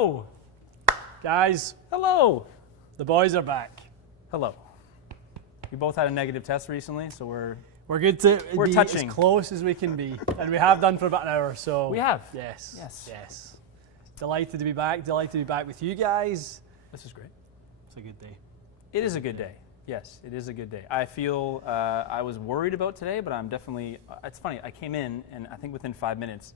Hello, guys. Hello. The boys are back. Hello. We both had a negative test recently, so we're good to be touching as close as we can be, and we have done for about an hour. So we have. Yes. Delighted to be back. Delighted to be back with you guys. This is great. It's a good day. It is a good day. Yes, it is a good day. I feel I was worried about today, but I'm definitely. It's funny. I came in, and I think within 5 minutes,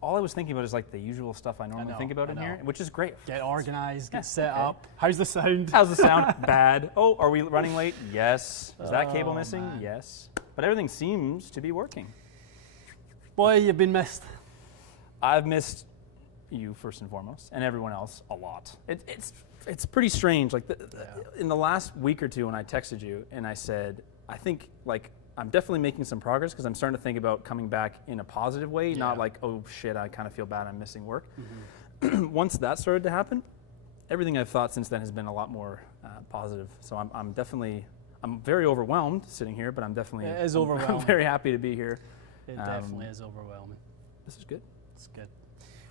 all I was thinking about is like the usual stuff I normally think about in here, which is great. Get organized, get set up. How's the sound? How's the sound? Bad. Oh, are we running late? Yes. Is that cable missing? Man. Yes. But everything seems to be working. Boy, you've been missed. I've missed you first and foremost, and everyone else a lot. It's pretty strange. Like in the last week or two, when I texted you and I said, I think like I'm definitely making some progress because I'm starting to think about coming back in a positive way, not like, oh shit, I kind of feel bad I'm missing work. Mm-hmm. Once that started to happen, everything I've thought since then has been a lot more positive. So I'm very overwhelmed sitting here, but I'm definitely it is overwhelming. I'm very happy to be here. It definitely is overwhelming. This is good. It's good.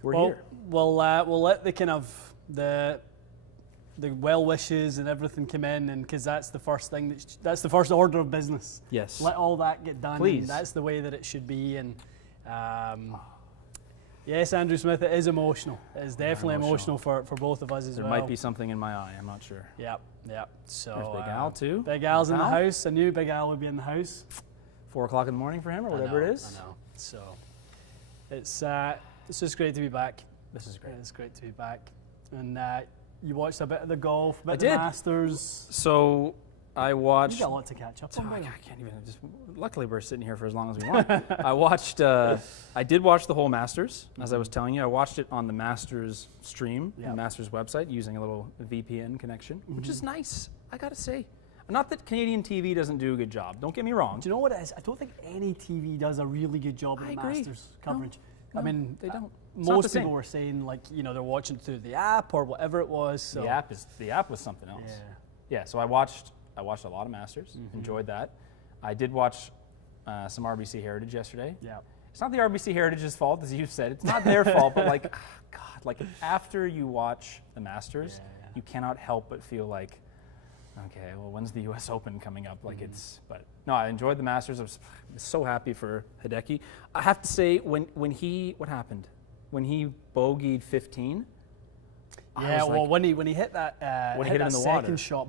We're here. We'll let the kind of the well wishes and everything come in, and because that's the first thing that's the first order of business. Yes. Let all that get done. Please. And that's the way that it should be. And yes, Andrew Smith, it is emotional. It is definitely emotional for both of us as there well. There might be something in my eye. I'm not sure. Yep. So there's Big Al too. Big Al's in the house. I knew Big Al would be in the house. 4 o'clock in the morning for him, or whatever it is. I know. So it's just great to be back. This is great. It's great to be back. And you watched a bit of the golf, a bit of the Masters. So I watched. You got a lot to catch up on. I can't even. Luckily, we're sitting here for as long as we want. I did watch the whole Masters, as I was telling you. I watched it on the Masters stream, the Masters website, using a little VPN connection, which is nice. I gotta say. Not that Canadian TV doesn't do a good job. Don't get me wrong. Do you know what it is? I don't think any TV does a really good job of the Masters coverage. No, I mean, they don't. Most people were saying they're watching through the app or whatever it was. So. The app was something else. Yeah. So I watched a lot of Masters. Enjoyed that. I did watch some RBC Heritage yesterday. Yeah. It's not the RBC Heritage's fault, as you said. It's not their fault, but like after you watch the Masters, you cannot help but feel like, okay, well, when's the U.S. Open coming up? But no, I enjoyed the Masters. I was so happy for Hideki. I have to say, what happened? When he bogeyed 15. Yeah, when he hit that, when he hit it in the second water. shot,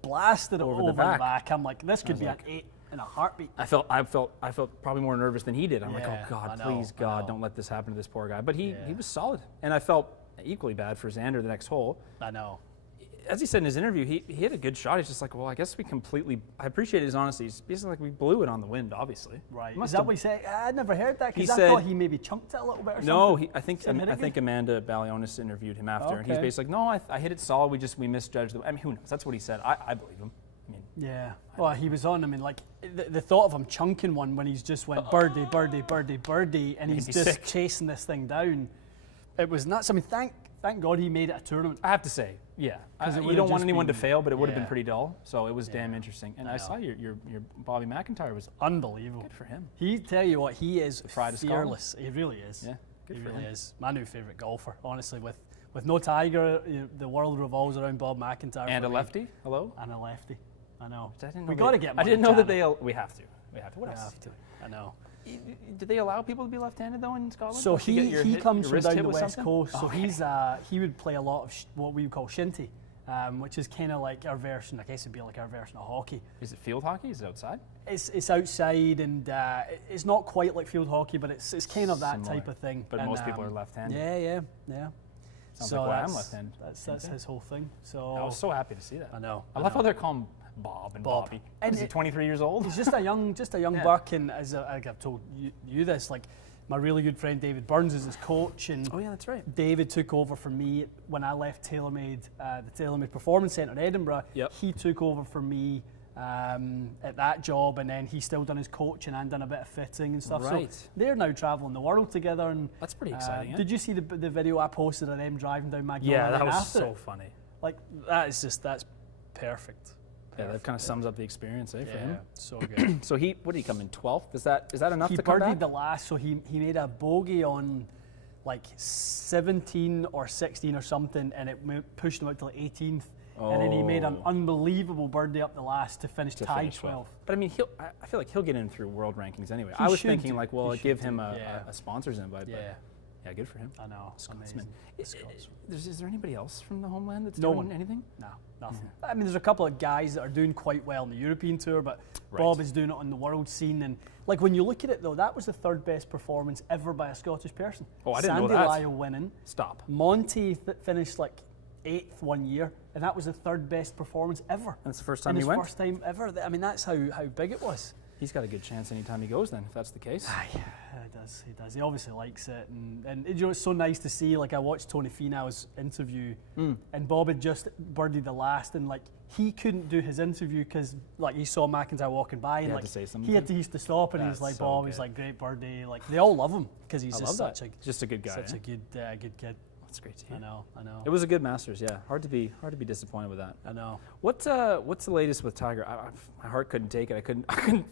blasted it over the back. I'm like, this could be like 8 in a heartbeat. I felt probably more nervous than he did. I'm like, oh God, please God, don't let this happen to this poor guy. But he was solid, and I felt equally bad for Xander the next hole. I know. As he said in his interview, he hit a good shot. He's just like, well, I guess I appreciate his honesty. He's basically like, we blew it on the wind, obviously. Right. Is that what he said? I never heard that, because I thought he maybe chunked it a little bit or something. No, I think Amanda Balionis interviewed him after, and he's basically like, no, I hit it solid. We misjudged the. I mean, who knows? That's what he said. I believe him. I mean. Yeah. Well, he was on. I mean, like the thought of him chunking one when he's just went birdie, birdie, birdie, birdie, and he's just chasing this thing down. It was nuts. I mean, thank God he made it a tournament. I have to say, yeah. You don't want anyone to fail, but it would have been pretty dull. So it was damn interesting. And I saw your Bobby McIntyre was unbelievable. Good for him. Tell you what, he is fearless. He really is. Yeah, he really is. My new favorite golfer, honestly. With no Tiger, the world revolves around Bob McIntyre. And a lefty. Hello. And a lefty. I know. We got to get. I didn't know that we have to. What else? I know. Do they allow people to be left-handed though in Scotland? So he comes from down the west coast. So he would play a lot of what we would call shinty, which is kind of like our version. I guess it'd be like our version of hockey. Is it field hockey? Is it outside? It's outside, and it's not quite like field hockey, but it's kind of that similar type of thing. But most people are left-handed. Yeah. Sounds like why I'm left-handed. That's his whole thing. So I was so happy to see that. I know. I love how they're calling Bob and Bobby. And is he 23 years old? He's just a young buck, and as I've told you this, like my really good friend David Burns is his coach, and oh yeah, that's right. David took over for me when I left TaylorMade, the TaylorMade Performance Centre in Edinburgh. Yep. He took over for me at that job, and then he's still done his coaching and done a bit of fitting and stuff. Right. So they're now traveling the world together, and that's pretty exciting. Did you see the video I posted of them driving down Magnolia? Yeah, that was so funny. Like that's perfect. Yeah, that kind of sums up the experience, for him. So good. So what did he come in 12th? Is that enough to come back? He birdied the last, so he made a bogey on like 17 or 16 or something, and it pushed him out to like 18th. And then he made an unbelievable birdie up the last to finish tied 12th. But I mean, I feel like he'll get in through world rankings anyway. I was thinking like, well, give him a sponsor's invite. Yeah. Yeah, good for him. I know. Scotsman. Is there anybody else from the homeland that's doing anything? No, nothing. I mean, there's a couple of guys that are doing quite well in the European Tour, but Bob is doing it on the world scene. And like when you look at it, though, that was the third best performance ever by a Scottish person. Oh, I didn't know that. Sandy Lyle winning. Stop. Monty finished like 8th one year, and that was the third best performance ever. And it's the first time he went? First time ever. I mean, that's how big it was. He's got a good chance anytime he goes then, if that's the case. He does. He obviously likes it. And you know, it's so nice to see, like I watched Tony Finau's interview and Bob had just birdied the last, and like he couldn't do his interview because like he saw McIntyre walking by and like he had to stop, and he's like, so Bob, he's like, great birdie. Like they all love him because he's just a good guy. Such a good kid. That's great to hear. I know. It was a good Masters, yeah. Hard to be disappointed with that. I know. What's the latest with Tiger? My heart couldn't take it. I couldn't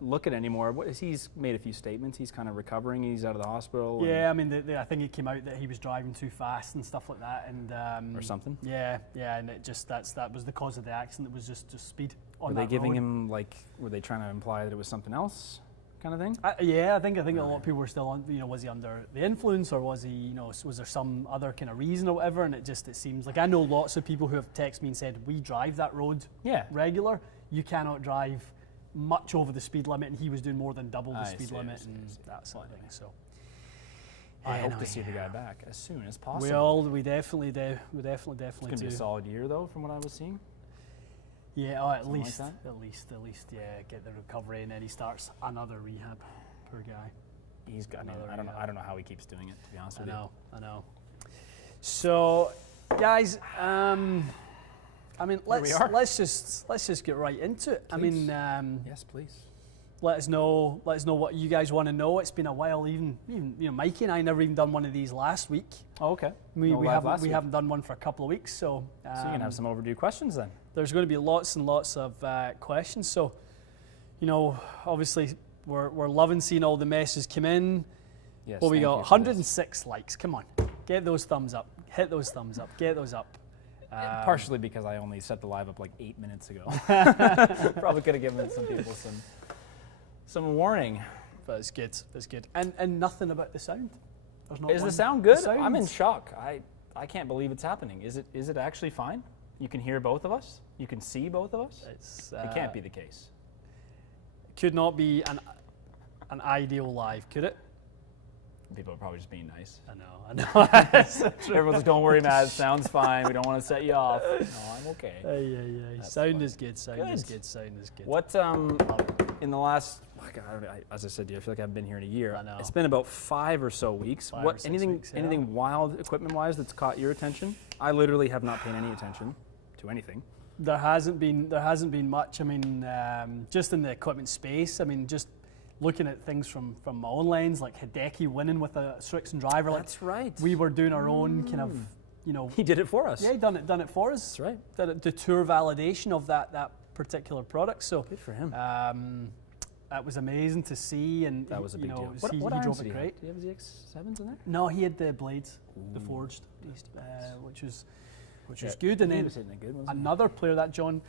look at it anymore. He's made a few statements. He's kind of recovering. He's out of the hospital. Yeah, I mean, I think it came out that he was driving too fast and stuff like that, and or something. Yeah, and it just that was the cause of the accident. It was just speed on that road. Were they giving him were they trying to imply that it was something else? Kind of thing? I think a lot of people were still on, was he under the influence, or was he, was there some other kind of reason or whatever? And it seems like I know lots of people who have texted me and said, we drive that road regular, you cannot drive much over the speed limit, and he was doing more than double the speed limit and that sort of thing. So I hope to see the guy back as soon as possible. We definitely do. It's going to be a solid year though, from what I was seeing. Yeah, at least, get the recovery, and then he starts another rehab. Poor guy. He's got another. I don't know how he keeps doing it, to be honest with you. I know. So, guys, I mean, let's just get right into it. Please. I mean, yes, please. Let us know what you guys want to know. It's been a while. Even Mikey and I never even done one of these last week. Oh, okay. We haven't done one for a couple of weeks. So you can have some overdue questions then. There's going to be lots and lots of questions. So, obviously we're loving seeing all the messages come in. Yes. Well, we got 106 likes. Come on, get those thumbs up. Hit those thumbs up. Get those up. Partially because I only set the live up like 8 minutes ago. Probably could have given some people some warning. But it's good. It's good. And nothing about the sound. Is the sound good? I'm in shock. I can't believe it's happening. Is it actually fine? You can hear both of us? You can see both of us? It can't be the case. Could not be an ideal live, could it? People are probably just being nice. I know. Everyone's like, don't worry, Matt, it sounds fine. We don't want to set you off. No, I'm okay. Yeah. Sound is good. Sound is good. What, in the last, as I said to you, I feel like I haven't been here in a year. I know. It's been about 5 or so weeks. Anything wild equipment-wise that's caught your attention? I literally have not paid any attention to anything. There hasn't been much. I mean, just in the equipment space. I mean, just looking at things from my own lens, like Hideki winning with a Strixon driver. That's right. We were doing our own kind of, He did it for us. Yeah, he done it for us. That's right. The tour validation of that particular product. So good for him. That was amazing to see, and that was a big deal. He drove it great. Do you have the X7s in there? No, he had the blades, the forged, which was good. And then another player, that John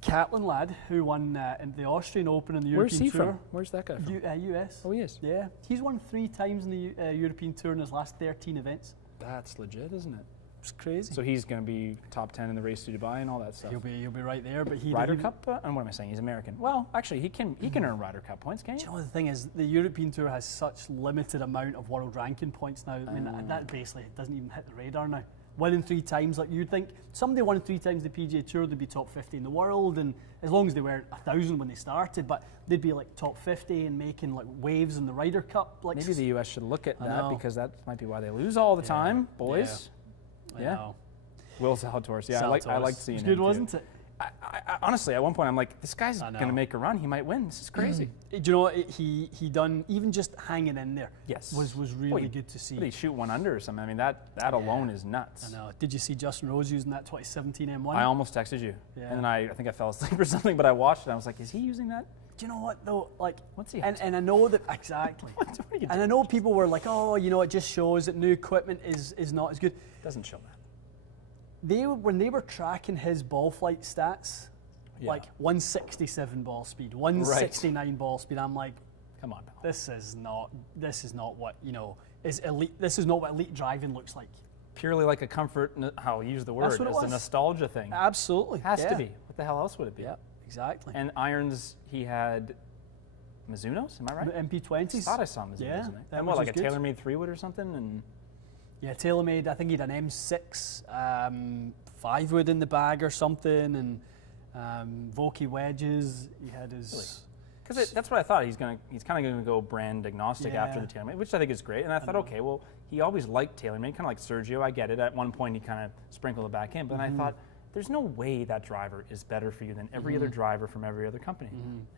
Catlin lad, who won in the Austrian Open and the European Tour. Where's he from? Where's that guy from? US. Oh, he is? Yeah. He's won 3 times in the European Tour in his last 13 events. That's legit, isn't it? It's crazy. So he's going to be top 10 in the race to Dubai and all that stuff. He'll be right there. But Ryder Cup? And what am I saying? He's American. Well, actually, he can earn Ryder Cup points, can't he? Do you know, the thing is, the European Tour has such limited amount of world ranking points now. I mean, that basically doesn't even hit the radar now. Winning 3 times, like you'd think somebody won 3 times the PGA Tour, they'd be top 50 in the world, and as long as they weren't 1,000 when they started, but they'd be like top 50 and making like waves in the Ryder Cup. Like, maybe the US should look at that, because that might be why they lose all the time, boys. I know. Will Zalatoris, yeah, I liked seeing him. It was good, wasn't it? I honestly, at one point, I'm like, this guy's going to make a run. He might win. This is crazy. Do you know what? He done, even just hanging in there. Yes. Was really good to see. Did he shoot 1 under or something? I mean, that alone is nuts. I know. Did you see Justin Rose using that 2017 M1? I almost texted you. And then I think I fell asleep or something, but I watched it and I was like, is he using that? do you know what though? Like, what's he? And I know that exactly. What are you doing? And I know people were like, oh, you know, it just shows that new equipment is not as good. Doesn't show that. When they were tracking his ball flight stats, like 167 ball speed, 169 ball speed, I'm like, come on, pal. This is not what, you know, is elite. This is not what elite driving looks like. Purely like a comfort, I'll use the word, it's a nostalgia thing. Absolutely. Has to be. What the hell else would it be? Yeah, exactly. And irons, he had Mizuno's, am I right? MP20s. I thought I saw Mizuno's in there. And what, like a TaylorMade 3-wood or something? And yeah, TaylorMade, I think he had an M6 5-wood in the bag or something, and Vokey wedges. He had his... Really? Because that's what I thought. He's kind of going to go brand agnostic after the TaylorMade, which I think is great. And I thought, okay, well, he always liked TaylorMade, kind of like Sergio. I get it. At one point, he kind of sprinkled it back in. But then I thought, there's no way that driver is better for you than every other driver from every other company.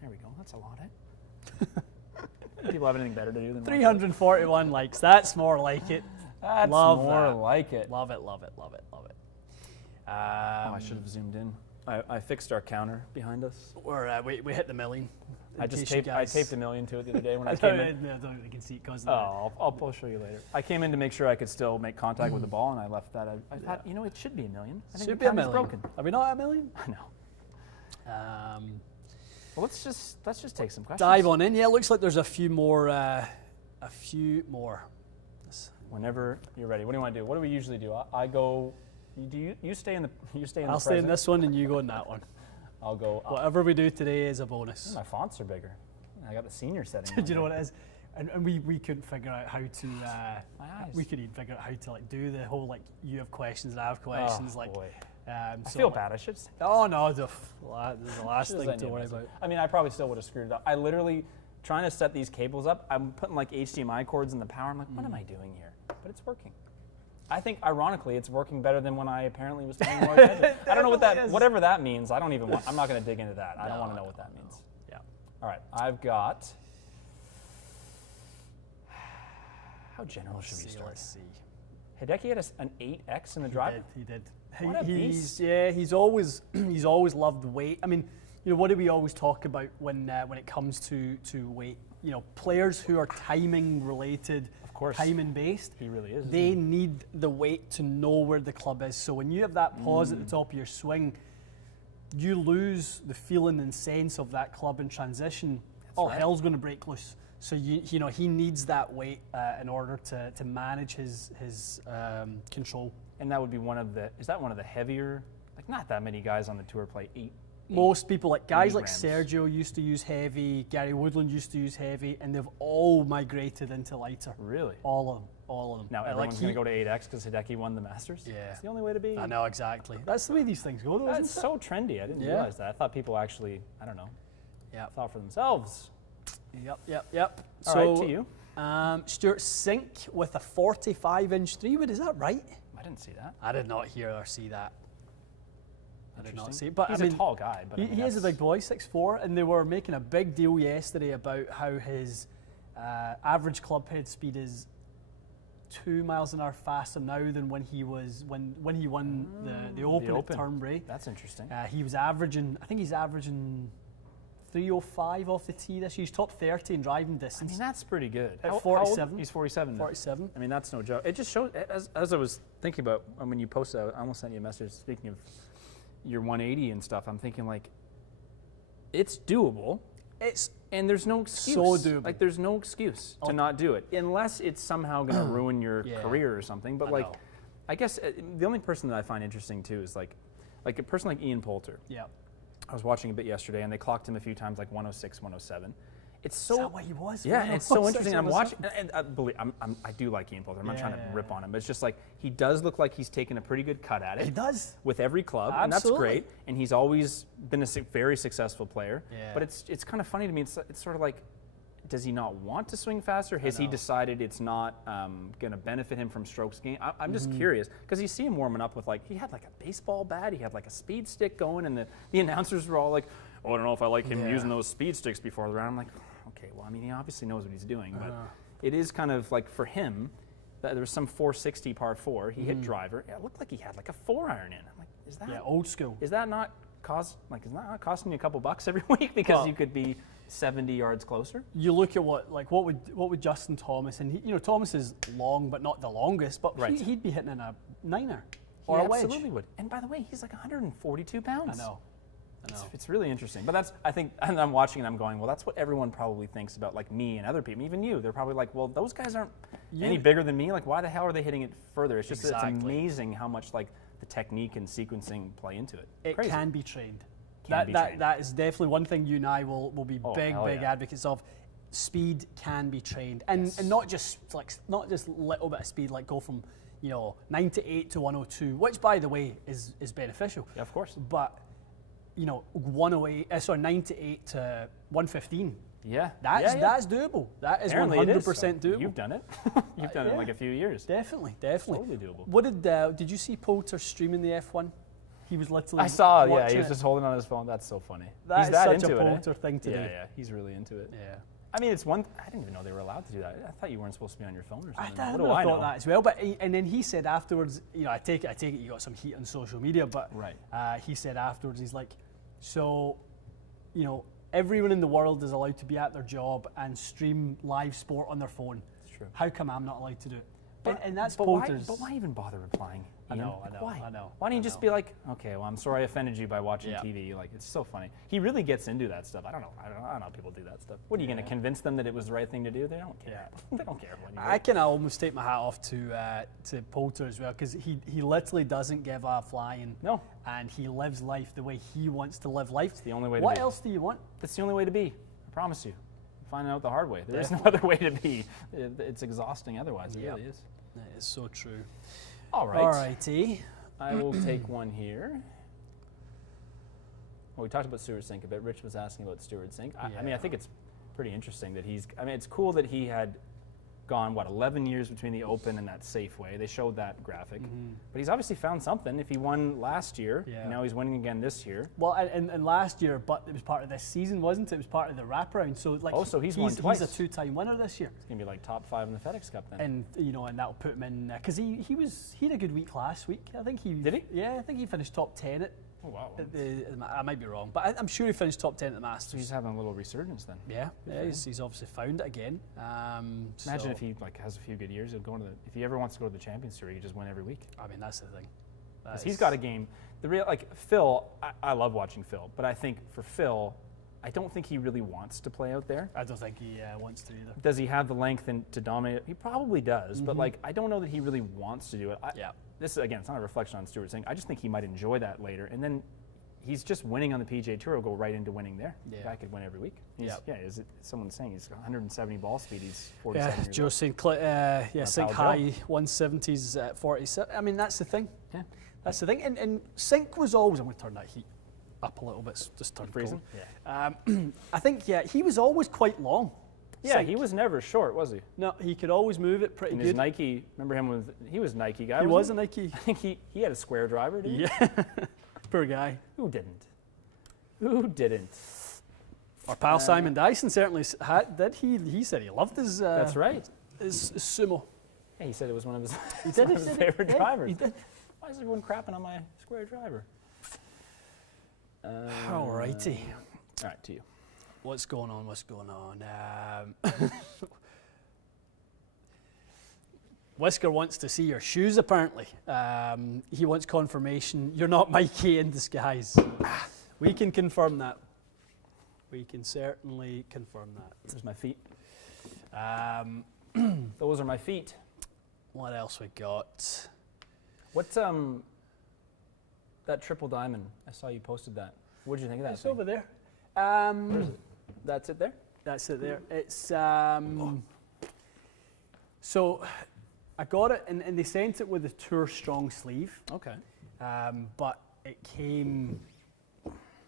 There we go. That's a lot, eh? People have anything better to do than 341 likes. That's more like it. That's more like it. Love it, love it, love it, love it. I should have zoomed in. I fixed our counter behind us. We hit the million. I taped $1 million to it the other day when I came in. I don't think I can see it because I'll show you later. I came in to make sure I could still make contact with the ball, and I left that. I thought, you know, it should be $1 million. I think should be $1 million. Broken. Are we not at $1 million? I know. Well, let's just take some questions. Dive on in. Yeah, it looks like there's a few more. Whenever you're ready. What do you want to do? What do we usually do? I go. You stay in the. I'll stay in this one, and you go in that one. I'll go. Whatever we do today is a bonus. My fonts are bigger. I got the senior setting. Do you know what it is? And we couldn't figure out how to. We couldn't even figure out how to like do the whole like you have questions and I have questions. Boy. I feel bad. I should. Oh no, this is the last thing to worry about. I mean, I probably still would have screwed it up. I literally trying to set these cables up. I'm putting like HDMI cords in the power. I'm like, what am I doing here? But it's working. I think, ironically, it's working better than when I apparently was paying more attention. I don't know what that, whatever that means. I don't even want. I'm not going to dig into that. I don't want to know what that means. Yeah. All right. I've got. How general should we start? Let's see. Hideki had an 8X in the drive. He did. He's always loved weight. I mean, you know, what do we always talk about when it comes to weight? You know, players who are timing related, of course, timing based. He really is. They need the weight to know where the club is. So when you have that pause at the top of your swing, you lose the feeling and sense of that club in transition. Hell's going to break loose. So you know he needs that weight in order to manage his control. And that would be one of the. Is that one of the heavier? Like not that many guys on the tour play 8. Most people, like guys like Sergio, used to use heavy. Gary Woodland used to use heavy, and they've all migrated into lighter. Really? All of them. Now everyone's going to go to 8X because Hideki won the Masters? Yeah. It's the only way to be. I know, exactly. That's the way these things go, though, That's so trendy. I didn't realize that. I thought people actually, I don't know, thought for themselves. Yep. All right, to you. Stuart Sink with a 45-inch 3-wood. Is that right? I didn't see that. I did not hear or see that. I did not see it. But he's a tall guy. But he is a big boy, 6'4", and they were making a big deal yesterday about how his average club head speed is 2 miles an hour faster now than when he won the Open at Turnberry. That's interesting. He was averaging, I think he's averaging 305 off the tee this year. He's top 30 in driving distance. I mean, that's pretty good. At 47. He's 47 now. 47. I mean, that's no joke. It just shows, as I was thinking about, when you posted, I almost sent you a message, speaking of your 180 and stuff, I'm thinking, like, it's doable. And there's no excuse. So doable. Like, there's no excuse to not do it, unless it's somehow going to ruin your career or something. But, I guess the only person that I find interesting, too, is, like a person like Ian Poulter. Yeah. I was watching a bit yesterday, and they clocked him a few times, like 106, 107. It's so. Is that what he was? Yeah, and it's so interesting. I'm watching, and I do like Ian Poulter. I'm not trying to rip on him, but it's just like he does look like he's taken a pretty good cut at it. He does with every club, and that's great. And he's always been a very successful player. Yeah. But it's kind of funny to me. It's sort of like, does he not want to swing faster? Has he decided it's not going to benefit him from strokes gain? I'm just curious because you see him warming up with he had like a baseball bat, he had like a speed stick going, and the announcers were all like, "Oh, I don't know if I like him using those speed sticks before the round." I'm like, okay, well, I mean, he obviously knows what he's doing, but it is kind of like for him, there was some 460 par 4. He hit driver. It looked like he had like a 4-iron in. I'm like, is that old school? Is that not costing you a couple bucks every week because you could be 70 yards closer. You look at what would Justin Thomas, and Thomas is long but not the longest, but he'd be hitting in a niner or a wedge. Absolutely would. And by the way, he's like 142 pounds. I know. It's really interesting. But I think, and I'm watching and I'm going, well, that's what everyone probably thinks about, like me and other people, even you. They're probably like, well, those guys aren't any bigger than me. Like, why the hell are they hitting it further? It's just it's amazing how much like the technique and sequencing play into it. It can be trained. That is definitely one thing you and I will be big advocates of. Speed can be trained, and not just little bit of speed, like go from 98 to 102, which by the way is beneficial. Yeah, of course. But 98 to 115. Yeah, that's doable. That is 100% doable. You've done it. You've done it in like a few years. Definitely. Totally doable. What did you see Poulter streaming the F1? He was literally. I saw. Yeah, he was just holding on his phone. That's so funny. He's that into it. That's such a Poulter thing to do. Yeah, he's really into it. Yeah. I mean, it's one. I didn't even know they were allowed to do that. I thought you weren't supposed to be on your phone or something. I thought that as well. But and then he said afterwards, I take it you got some heat on social media, but he said afterwards, he's like, so, everyone in the world is allowed to be at their job and stream live sport on their phone. It's true. How come I'm not allowed to do it? And that's but Poulter's. But why even bother replying? I know. Why don't you just be like, okay, well, I'm sorry I offended you by watching TV. Like, it's so funny. He really gets into that stuff. I don't know how people do that stuff. What are you going to convince them that it was the right thing to do? They don't care. They don't care. I can almost take my hat off to Poulter as well, because he literally doesn't give a flying. No. And he lives life the way he wants to live life. It's the only way to be. What else do you want? That's the only way to be. I promise you. Finding out the hard way. There is no other way to be. It's exhausting otherwise. It really is. That is so true. All right. All righty. I will take one here. Well, we talked about Stewart Cink a bit. Rich was asking about Stewart Cink. I mean, I think it's pretty interesting that it's cool that he had gone, 11 years between the Open and that Safeway. They showed that graphic. But he's obviously found something. If he won last year, now he's winning again this year. Well, and last year, but it was part of this season, wasn't it? It was part of the wraparound. So so he's won twice. He's a two-time winner this year. He's going to be like top 5 in the FedEx Cup then. And, and that'll put him in, because he had a good week last week. I think he... Did he? Yeah, I think he finished top 10 at... Oh, wow. I might be wrong, but I'm sure he finished top 10 at the Masters. So he's having a little resurgence then. Yeah, he's obviously found it again. Imagine if he has a few good years. He'll go into if he ever wants to go to the Champions Tour, he could just win every week. I mean, that's the thing. Because he's got a game. The real Phil, I love watching Phil, but I think for Phil, I don't think he really wants to play out there. I don't think he wants to either. Does he have the length to dominate? He probably does, but I don't know that he really wants to do it. This again, it's not a reflection on Stewart Cink. I just think he might enjoy that later, and then he's just winning on the PGA Tour. Will go right into winning there. The guy could win every week. Is it someone's saying he's got 170 ball speed? He's 47 years Joe old. saying, Cink high 170s at 47. I mean, that's the thing. Yeah, that's the thing. And Cink was always. I'm going to turn that heat up a little bit. Just turn freezing. Yeah. I think he was always quite long. Yeah, he was never short, was he? No, he could always move it pretty good. His Nike, remember him he was a Nike guy. He was a Nike. I think he had a square driver, didn't he? Yeah. Poor guy. Who didn't? Our pal Simon Dyson certainly did. He said he loved his. That's right. His sumo. Yeah, he said it was one of his, his favorite drivers. He did. Why is everyone crapping on my square driver? Alrighty. All right, to you. What's going on? Whisker wants to see your shoes, apparently. He wants confirmation. You're not Mikey in disguise. We can confirm that. We can certainly confirm that. There's my feet. Those are my feet. What else we got? What's that triple diamond? I saw you posted that. What did you think of that? It's over there. Where is it? That's it there? That's it there. It's so I got it and they sent it with a Tour Strong sleeve. Okay. But it came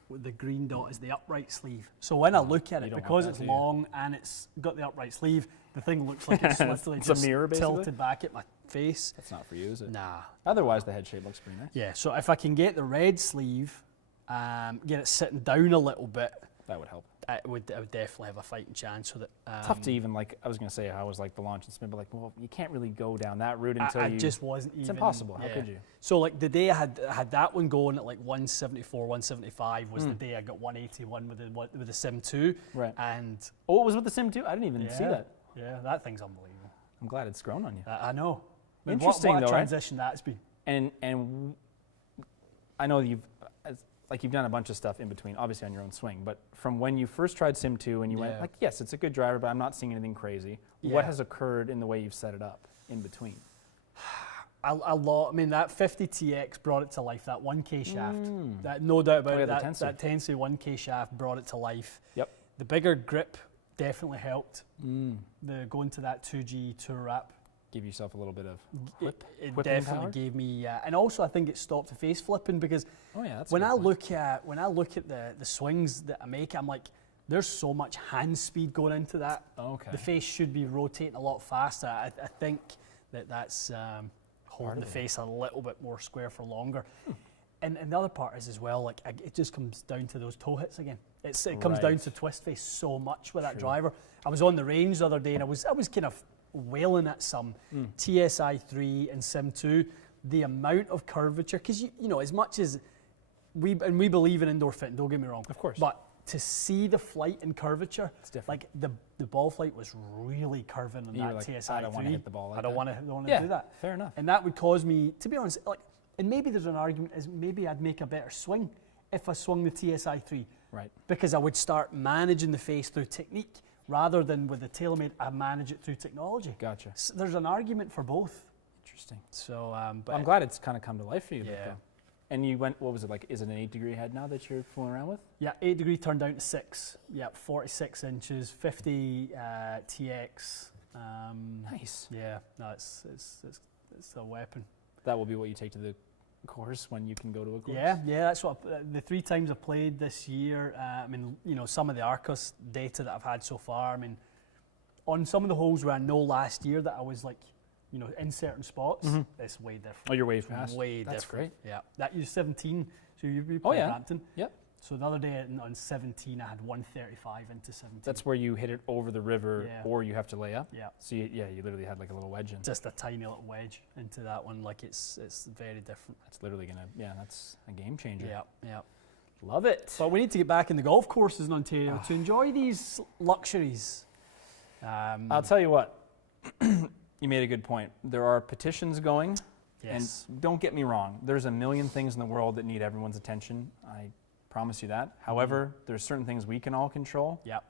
with the green dot as the upright sleeve. So when I look at it, because it's long and it's got the upright sleeve, the thing looks like it's literally just a mirror, tilted back at my face. That's not for you, is it? Nah. Otherwise, the head shape looks pretty nice. Yeah, so if I can get the red sleeve, get it sitting down a little bit, that would help. I would definitely have a fighting chance with it. Tough to even, like, I was going to say how was like the launch and spin, but like, well, you can't really go down that route until I just wasn't. It's impossible. How could you? So like the day I had that one going at like 174, 175 was the day I got 181 with the Sim 2. Right. And it was with the Sim 2? I didn't even see that. Yeah, that thing's unbelievable. I'm glad it's grown on you. I know. Interesting, what a though, transition that's been. And I know you've done a bunch of stuff in between, obviously on your own swing, but from when you first tried Sim 2 and you went like, yes, it's a good driver, but I'm not seeing anything crazy. Yeah. What has occurred in the way you've set it up in between? A lot. I mean, that 50 TX brought it to life. That 1K shaft, that no doubt about it. That Tensei 1K shaft brought it to life. Yep. The bigger grip definitely helped. The going to that 2G tour wrap. Give yourself a little bit of whip. It definitely gave me, and also I think it stopped the face flipping because that's when I look at the swings that I make, I'm like, there's so much hand speed going into that. Okay. The face should be rotating a lot faster. I think that's holding the face a little bit more square for longer. And the other part is as well, like it just comes down to those toe hits again. It comes down to twist face so much with that driver. I was on the range the other day and I was kind of wailing at some TSI 3 and Sim 2, the amount of curvature, because you know, as much as we believe in indoor fitting, don't get me wrong, of course, but to see the flight and curvature, it's different. Like the ball flight was really curving on that TSI 3. I don't want to hit the ball like I don't want to do that. Fair enough. And that would cause me, to be honest, like, and maybe there's an argument is maybe I'd make a better swing if I swung the TSI 3, right? Because I would start managing the face through technique. Rather than with the TaylorMade, I manage it through technology. Gotcha. So there's an argument for both. Interesting. So, but I'm glad it's kind of come to life for you. Yeah. And you went, what was it like? Is it an 8-degree head now that you're fooling around with? Yeah, 8-degree turned down to 6. Yeah, 46 inches, 50 TX. Nice. Yeah, no, it's a weapon. That will be what you take to the course when you can go to a course? Yeah, that's what the 3 times I've played this year. I mean, you know, some of the Arcos data that I've had so far. I mean, on some of the holes where I know last year that I was like, you know, in certain spots, it's way different. Oh, you're way fast. Way different. That's great. Yeah, that you're 17, so you played Hampton. Yep. So the other day on 17, I had 135 into 17. That's where you hit it over the river, or you have to lay up. Yeah. So you literally had like a little wedge in. Just a tiny little wedge into that one. Like it's very different. That's literally that's a game changer. Yeah. Love it. But we need to get back in the golf courses in Ontario to enjoy these luxuries. I'll tell you what. You made a good point. There are petitions going. Yes. And don't get me wrong. There's a million things in the world that need everyone's attention. I promise you that. However, there's certain things we can all control. Yeah.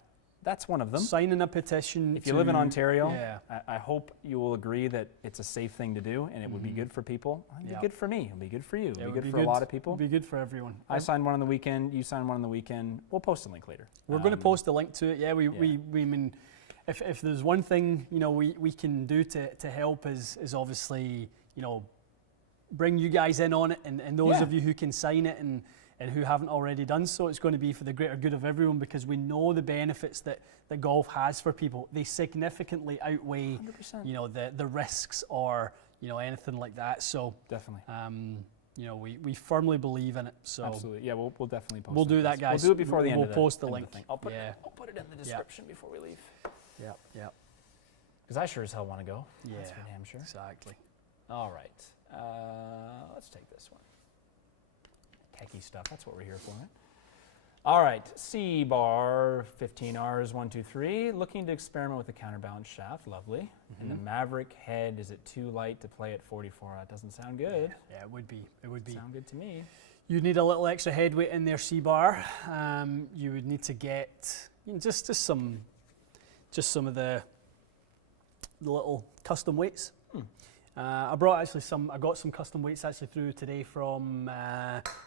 That's one of them. Signing a petition. If you live in Ontario, I hope you will agree that it's a safe thing to do and it would be good for people. It'd be good for me. It'd be good for you. It'd be good for a lot of people. It'd be good for everyone. I signed one on the weekend. You signed one on the weekend. We'll post a link later. We're going to post a link to it. Yeah, we mean, if there's one thing, you know, we can do to help is obviously, you know, bring you guys in on it and those of you who can sign it and who haven't already done so, it's going to be for the greater good of everyone because we know the benefits that golf has for people. They significantly outweigh 100%. You know, the risks or, you know, anything like that. So definitely. You know, we firmly believe in it. So absolutely. Yeah, we'll definitely post it. We'll do that, guys. We'll do it before the end of the We'll post the link. I'll put it in the description before we leave. Yeah. Because I sure as hell want to go. Yeah. That's for damn sure. Exactly. All right. Let's take this one. Techie stuff. That's what we're here for, right? All right. C-bar 15Rs 1, 2, 3. Looking to experiment with the counterbalance shaft. Lovely. And the Maverick head. Is it too light to play at 44? That doesn't sound good. Yeah, it would be. It would be. Sound good to me. You need a little extra head weight in their C-bar. You would need to get just some of the little custom weights. I got some custom weights actually through today from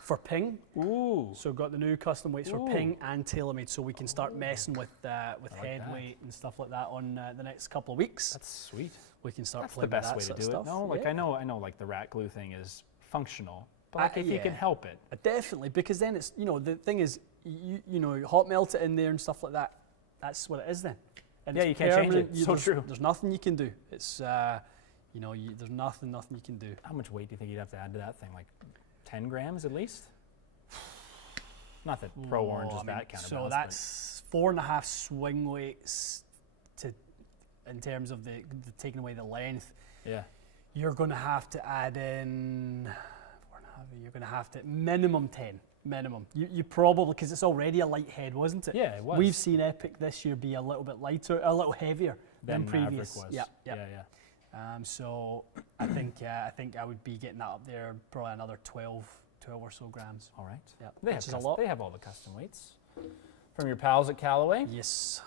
for Ping. Ooh! So got the new custom weights for Ping and TaylorMade, so we can start messing with head weight and stuff like that on the next couple of weeks. That's sweet. We can start. That's playing the best with that way to do stuff. it. No, like I know, like the rat glue thing is functional, but like if you can help it, definitely, because then it's the thing is you know hot melt it in there and stuff like that. That's what it is then. And you can't change it. True. There's nothing you can do. It's there's nothing you can do. How much weight do you think you'd have to add to that thing? Like 10 grams at least? Not that Pro Orange is that counterbalance. So that's 4.5 swing weights in terms of the taking away the length. Yeah. You're going to have to add in, you're going to have to, minimum 10. Minimum. You probably, because it's already a light head, wasn't it? Yeah, it was. We've seen Epic this year be a little bit lighter, a little heavier than previous. Was. Yeah. So I think I would be getting that up there, probably another 12 or so grams. All right. Yeah. Which is a lot. They have all the custom weights from your pals at Callaway. Yes.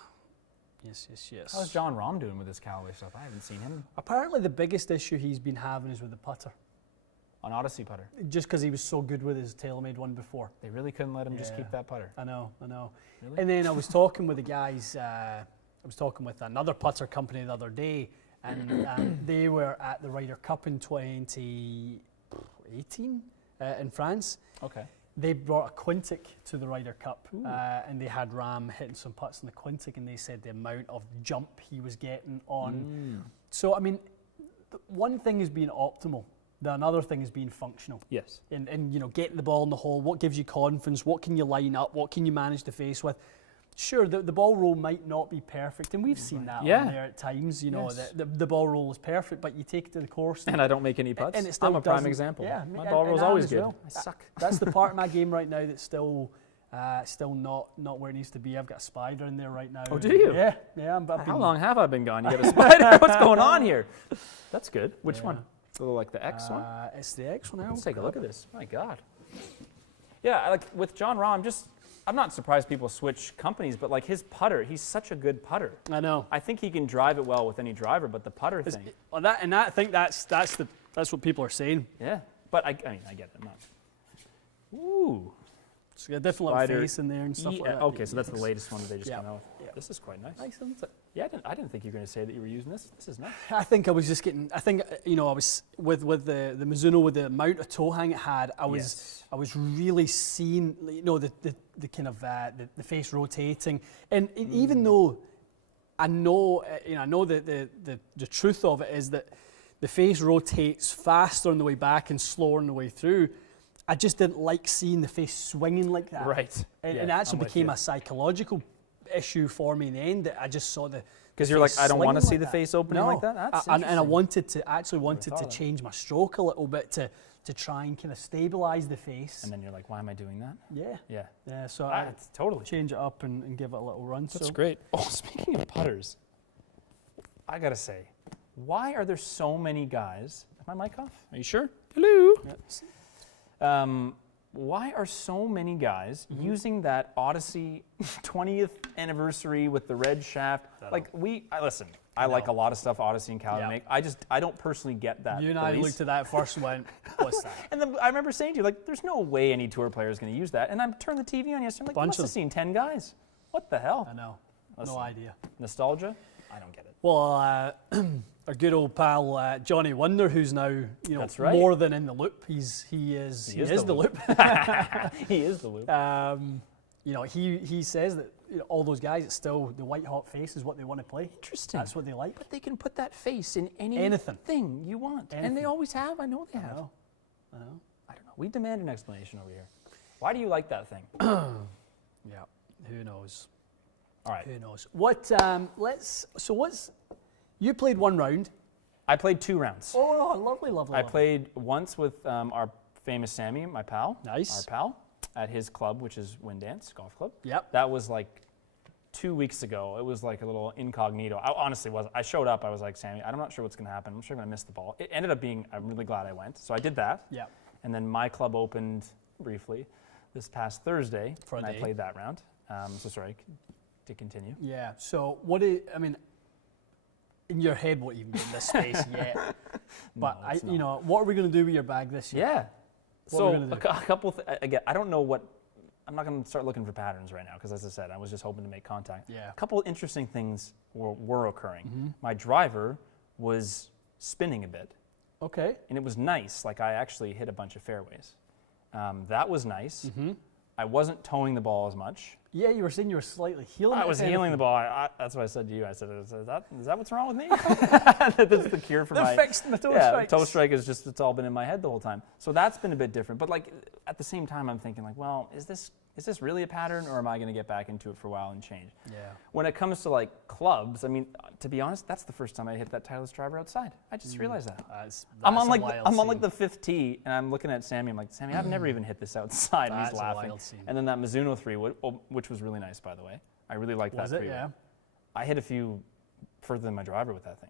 How's John Rahm doing with his Callaway stuff? I haven't seen him. Apparently the biggest issue he's been having is with the putter. An Odyssey putter. Just because he was so good with his TaylorMade one before. They really couldn't let him just keep that putter. I know. Really? And then I was talking with the guys, I was talking with another putter company the other day, and they were at the Ryder Cup in 2018 in France. Okay. They brought a Quintic to the Ryder Cup, and they had Rahm hitting some putts in the Quintic, and they said the amount of jump he was getting on. So, I mean, one thing is being optimal. Another thing is being functional. Yes. And getting the ball in the hole, what gives you confidence, what can you line up, what can you manage the face with. Sure, the ball roll might not be perfect, and we've seen that on there at times, the ball roll is perfect, but you take it to the course. And I don't make any putts. And it still I'm a prime example. Yeah, my ball roll is always good. Well. I suck. That's the part of my game right now that's still not where it needs to be. I've got a spider in there right now. Oh, do you? Yeah. How long have I been gone? You got a spider? What's going on here? That's good. Which one? Like the X one? It's the X one. Let's take a look at this. My God. Yeah, like with John Rahm, I'm not surprised people switch companies, but like his putter, he's such a good putter. I know. I think he can drive it well with any driver, but the putter thing. I think that's what people are saying. Yeah, but I mean, I get it. I'm not. Ooh. It's got a different little face in there and stuff like that. Okay, so that's the latest one that they just came out with. Yeah. This is quite nice. Nice, isn't it? Yeah, I didn't think you were going to say that you were using this. This is nice. I think I was just getting. I think I was with the Mizuno, with the amount of toe hang it had. I was really seeing the kind of the face rotating, and even though I know that the truth of it is that the face rotates faster on the way back and slower on the way through. I just didn't like seeing the face swinging like that. Right. And it actually became a psychological issue for me in the end. That I just saw because you're like, I don't want to see the face opening like that. That's and I wanted to change my stroke a little bit to try and kind of stabilize the face. And then you're like, why am I doing that? Yeah. So I totally change it up and give it a little run. That's great. Oh, speaking of putters, I gotta say, why are there so many guys? Is my mic off? Are you sure? Hello. Yes. Why are so many guys using that Odyssey 20th anniversary with the red shaft? I like a lot of stuff Odyssey and Callaway make. I don't personally get that. You and I looked at that first and went, what's that? And then I remember saying to you, like, there's no way any tour player is going to use that. And I turned the TV on yesterday, I'm like, I must have seen 10 guys. What the hell? I know. No idea. Nostalgia? I don't get it. Well, our good old pal Johnny Wonder, who's now That's right. more than in the loop. He is the loop. He is the loop. He says that all those guys, it's still the white hot face is what they want to play. Interesting. That's what they like. But they can put that face in anything you want, and they always have. I know they have. I know. I don't know. We demand an explanation over here. Why do you like that thing? Yeah. Who knows? All right. Who knows? You played one round. I played 2 rounds. Oh, lovely. I played once with our famous Sammy, my pal. Nice. Our pal, at his club, which is Windance Golf Club. Yep. That was like 2 weeks ago. It was like a little incognito. I honestly wasn't. I showed up. I was like, Sammy, I'm not sure what's going to happen. I'm sure I'm going to miss the ball. It ended up being, I'm really glad I went. So I did that. Yeah. And then my club opened briefly this past Thursday. And I played that round. To continue. Yeah. So in your head, what even in this space yet? But what are we going to do with your bag this year? Yeah. So a couple. Again, I don't know what. I'm not going to start looking for patterns right now because, as I said, I was just hoping to make contact. Yeah. A couple interesting things were occurring. Mm-hmm. My driver was spinning a bit. Okay. And it was nice. Like I actually hit a bunch of fairways. That was nice. Mm-hmm. I wasn't towing the ball as much. Yeah, you were saying you were slightly healing it. I was healing the ball. That's what I said to you. I said, is that what's wrong with me? That's the cure for They're fixing the toe strikes. Toe strike is it's all been in my head the whole time. So that's been a bit different. But like at the same time, I'm thinking like, well, is this is this really a pattern, or am I going to get back into it for a while and change? Yeah. When it comes to like clubs, I mean, to be honest, that's the first time I hit that Titleist driver outside. I just realized that. I'm on like the 5th tee, and I'm looking at Sammy. I'm like, Sammy, I've never even hit this outside. And he's laughing. And then that Mizuno 3, which was really nice, by the way. I really liked that 3. Yeah. I hit a few further than my driver with that thing.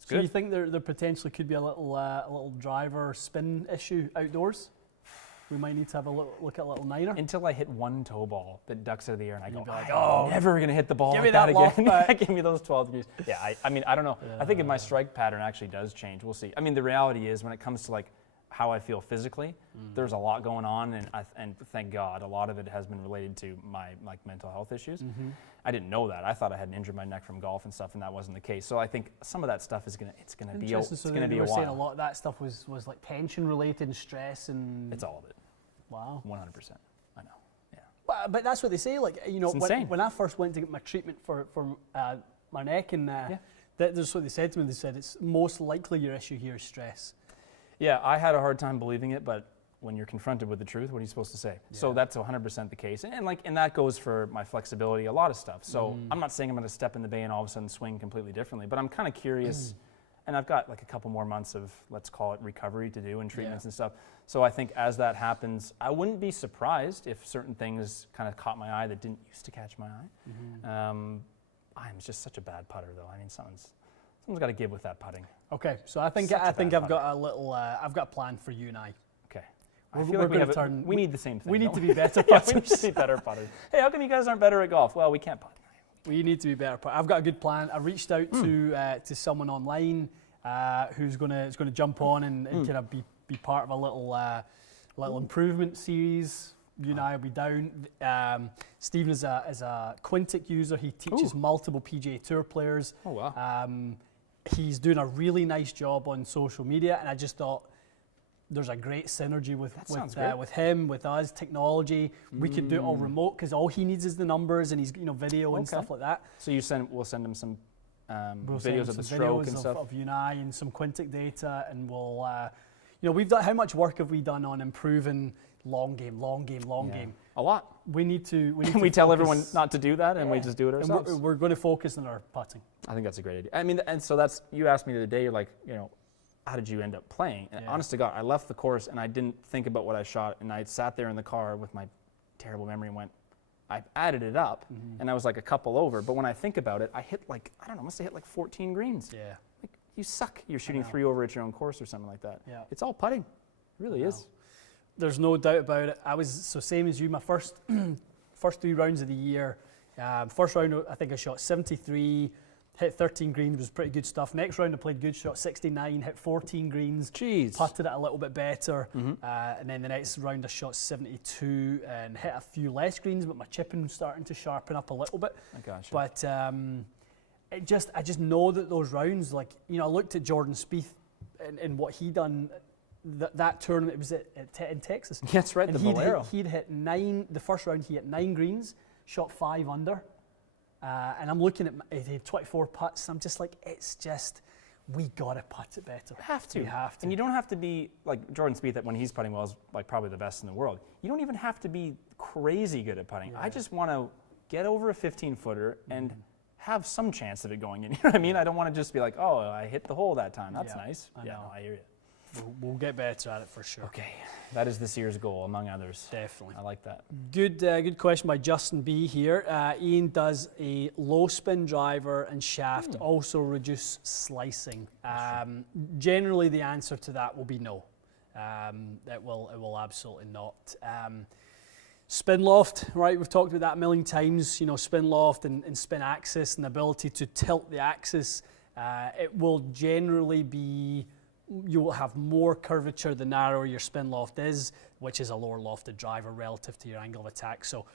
So you think there potentially could be a little driver spin issue outdoors? We might need to have a look at a little niner. Until I hit one toe ball that ducks out of the air, and I go, like, I'm never going to hit the ball give like me that again. Give me those 12 degrees. Yeah, I mean, I don't know. I think if my strike pattern actually does change, we'll see. I mean, the reality is when it comes to like how I feel physically, there's a lot going on, and thank God, a lot of it has been related to my like mental health issues. I didn't know that. I thought I had injured my neck from golf and stuff, and that wasn't the case. So I think some of that stuff is gonna be a while. Saying a lot of that stuff was like tension related and stress and. It's all of it. Wow. 100%. I know. Yeah. But that's what they say. Like when I first went to get my treatment for my neck, and that's what they said to me. They said it's most likely your issue here is stress. Yeah, I had a hard time believing it, but when you're confronted with the truth, what are you supposed to say? Yeah. So that's 100% the case. And that goes for my flexibility, a lot of stuff. So I'm not saying I'm going to step in the bay and all of a sudden swing completely differently, but I'm kind of curious. And I've got like a couple more months of, let's call it recovery to do and treatments and stuff. So I think as that happens, I wouldn't be surprised if certain things kind of caught my eye that didn't used to catch my eye. I'm just such a bad putter though. I mean, someone's got to give with that putting. Okay, so I think I've got a plan for you and I. Okay. I feel like we need the same thing. We need to be better putters. We need to be better putters. Hey, how come you guys aren't better at golf? Well, we can't putt. We need to be better putters. I've got a good plan. I reached out to someone online who's going to jump on and kind of be part of a little improvement series. You and I will be down. Stephen is a Quintic user. He teaches multiple PGA Tour players. Oh wow. He's doing a really nice job on social media, and I just thought there's a great synergy with him, with us, technology. We could do it all remote because all he needs is the numbers and he's video and stuff like that. So we'll send him some videos of the stroke and stuff of you and I, and some Quintic data, and we'll we've done, how much work have we done on improving long game? A lot. We need to we tell everyone not to do that, and we just do it ourselves. We're going to focus on our putting. I think that's a great idea. I mean, and so that's, you asked me the other day, you're like, how did you end up playing? And honest to God, I left the course and I didn't think about what I shot, and I sat there in the car with my terrible memory and went, I added it up, and I was like a couple over. But when I think about it, I hit must have hit like 14 greens. Yeah. Like, you suck. You're shooting 3 over at your own course or something like that. Yeah. It's all putting. It really is. There's no doubt about it. I was same as you. My first 3 rounds of the year. First round, I think I shot 73, hit 13 greens, was pretty good stuff. Next round, I played good, shot 69, hit 14 greens. Jeez. Putted it a little bit better. And then the next round, I shot 72 and hit a few less greens, but my chipping was starting to sharpen up a little bit. I gotcha. But I just know that those rounds, like, I looked at Jordan Spieth and what he done. That tournament, it was in Texas. That's right, the Valero. He'd hit 9, the first round he hit 9 greens, shot 5 under. And I'm looking at, he had 24 putts. I'm just like, we gotta putt it better. We have to. And you don't have to be, like Jordan Spieth, that when he's putting well is like probably the best in the world. You don't even have to be crazy good at putting. I just want to get over a 15-footer and have some chance of it going in. You know what I mean? I don't want to just be like, oh, I hit the hole that time. That's nice. I know. I hear you. We'll get better at it for sure. Okay, that is this year's goal, among others. Definitely. I like that. Good question by Justin B here. Ian, does a low spin driver and shaft also reduce slicing? Generally, the answer to that will be no. It will absolutely not. Spin loft, right? We've talked about that a million times. Spin loft and spin axis and the ability to tilt the axis. It will generally be. You will have more curvature the narrower your spin loft is, which is a lower lofted driver relative to your angle of attack. So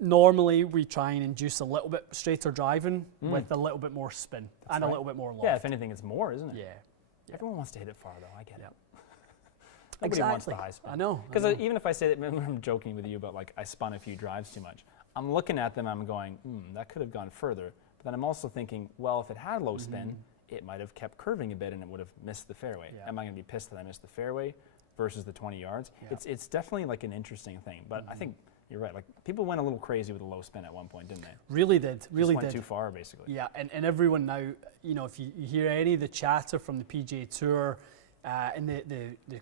normally we try and induce a little bit straighter driving with a little bit more spin a little bit more loft. Yeah, if anything, it's more, isn't it? Yeah. Everyone wants to hit it far, though. I get it. Nobody wants the high spin. I know. Because even if I say that, remember I'm joking with you about like I spun a few drives too much. I'm looking at them, I'm going, that could have gone further. But then I'm also thinking, well, if it had low spin, it might have kept curving a bit and it would have missed the fairway. Yeah. Am I going to be pissed that I missed the fairway versus the 20 yards? Yeah. It's definitely like an interesting thing. But I think You're right. Like people went a little crazy with the low spin at one point, didn't they? Really did. Really went did. too far, basically. Yeah, and everyone now, if you hear any of the chatter from the PGA Tour and the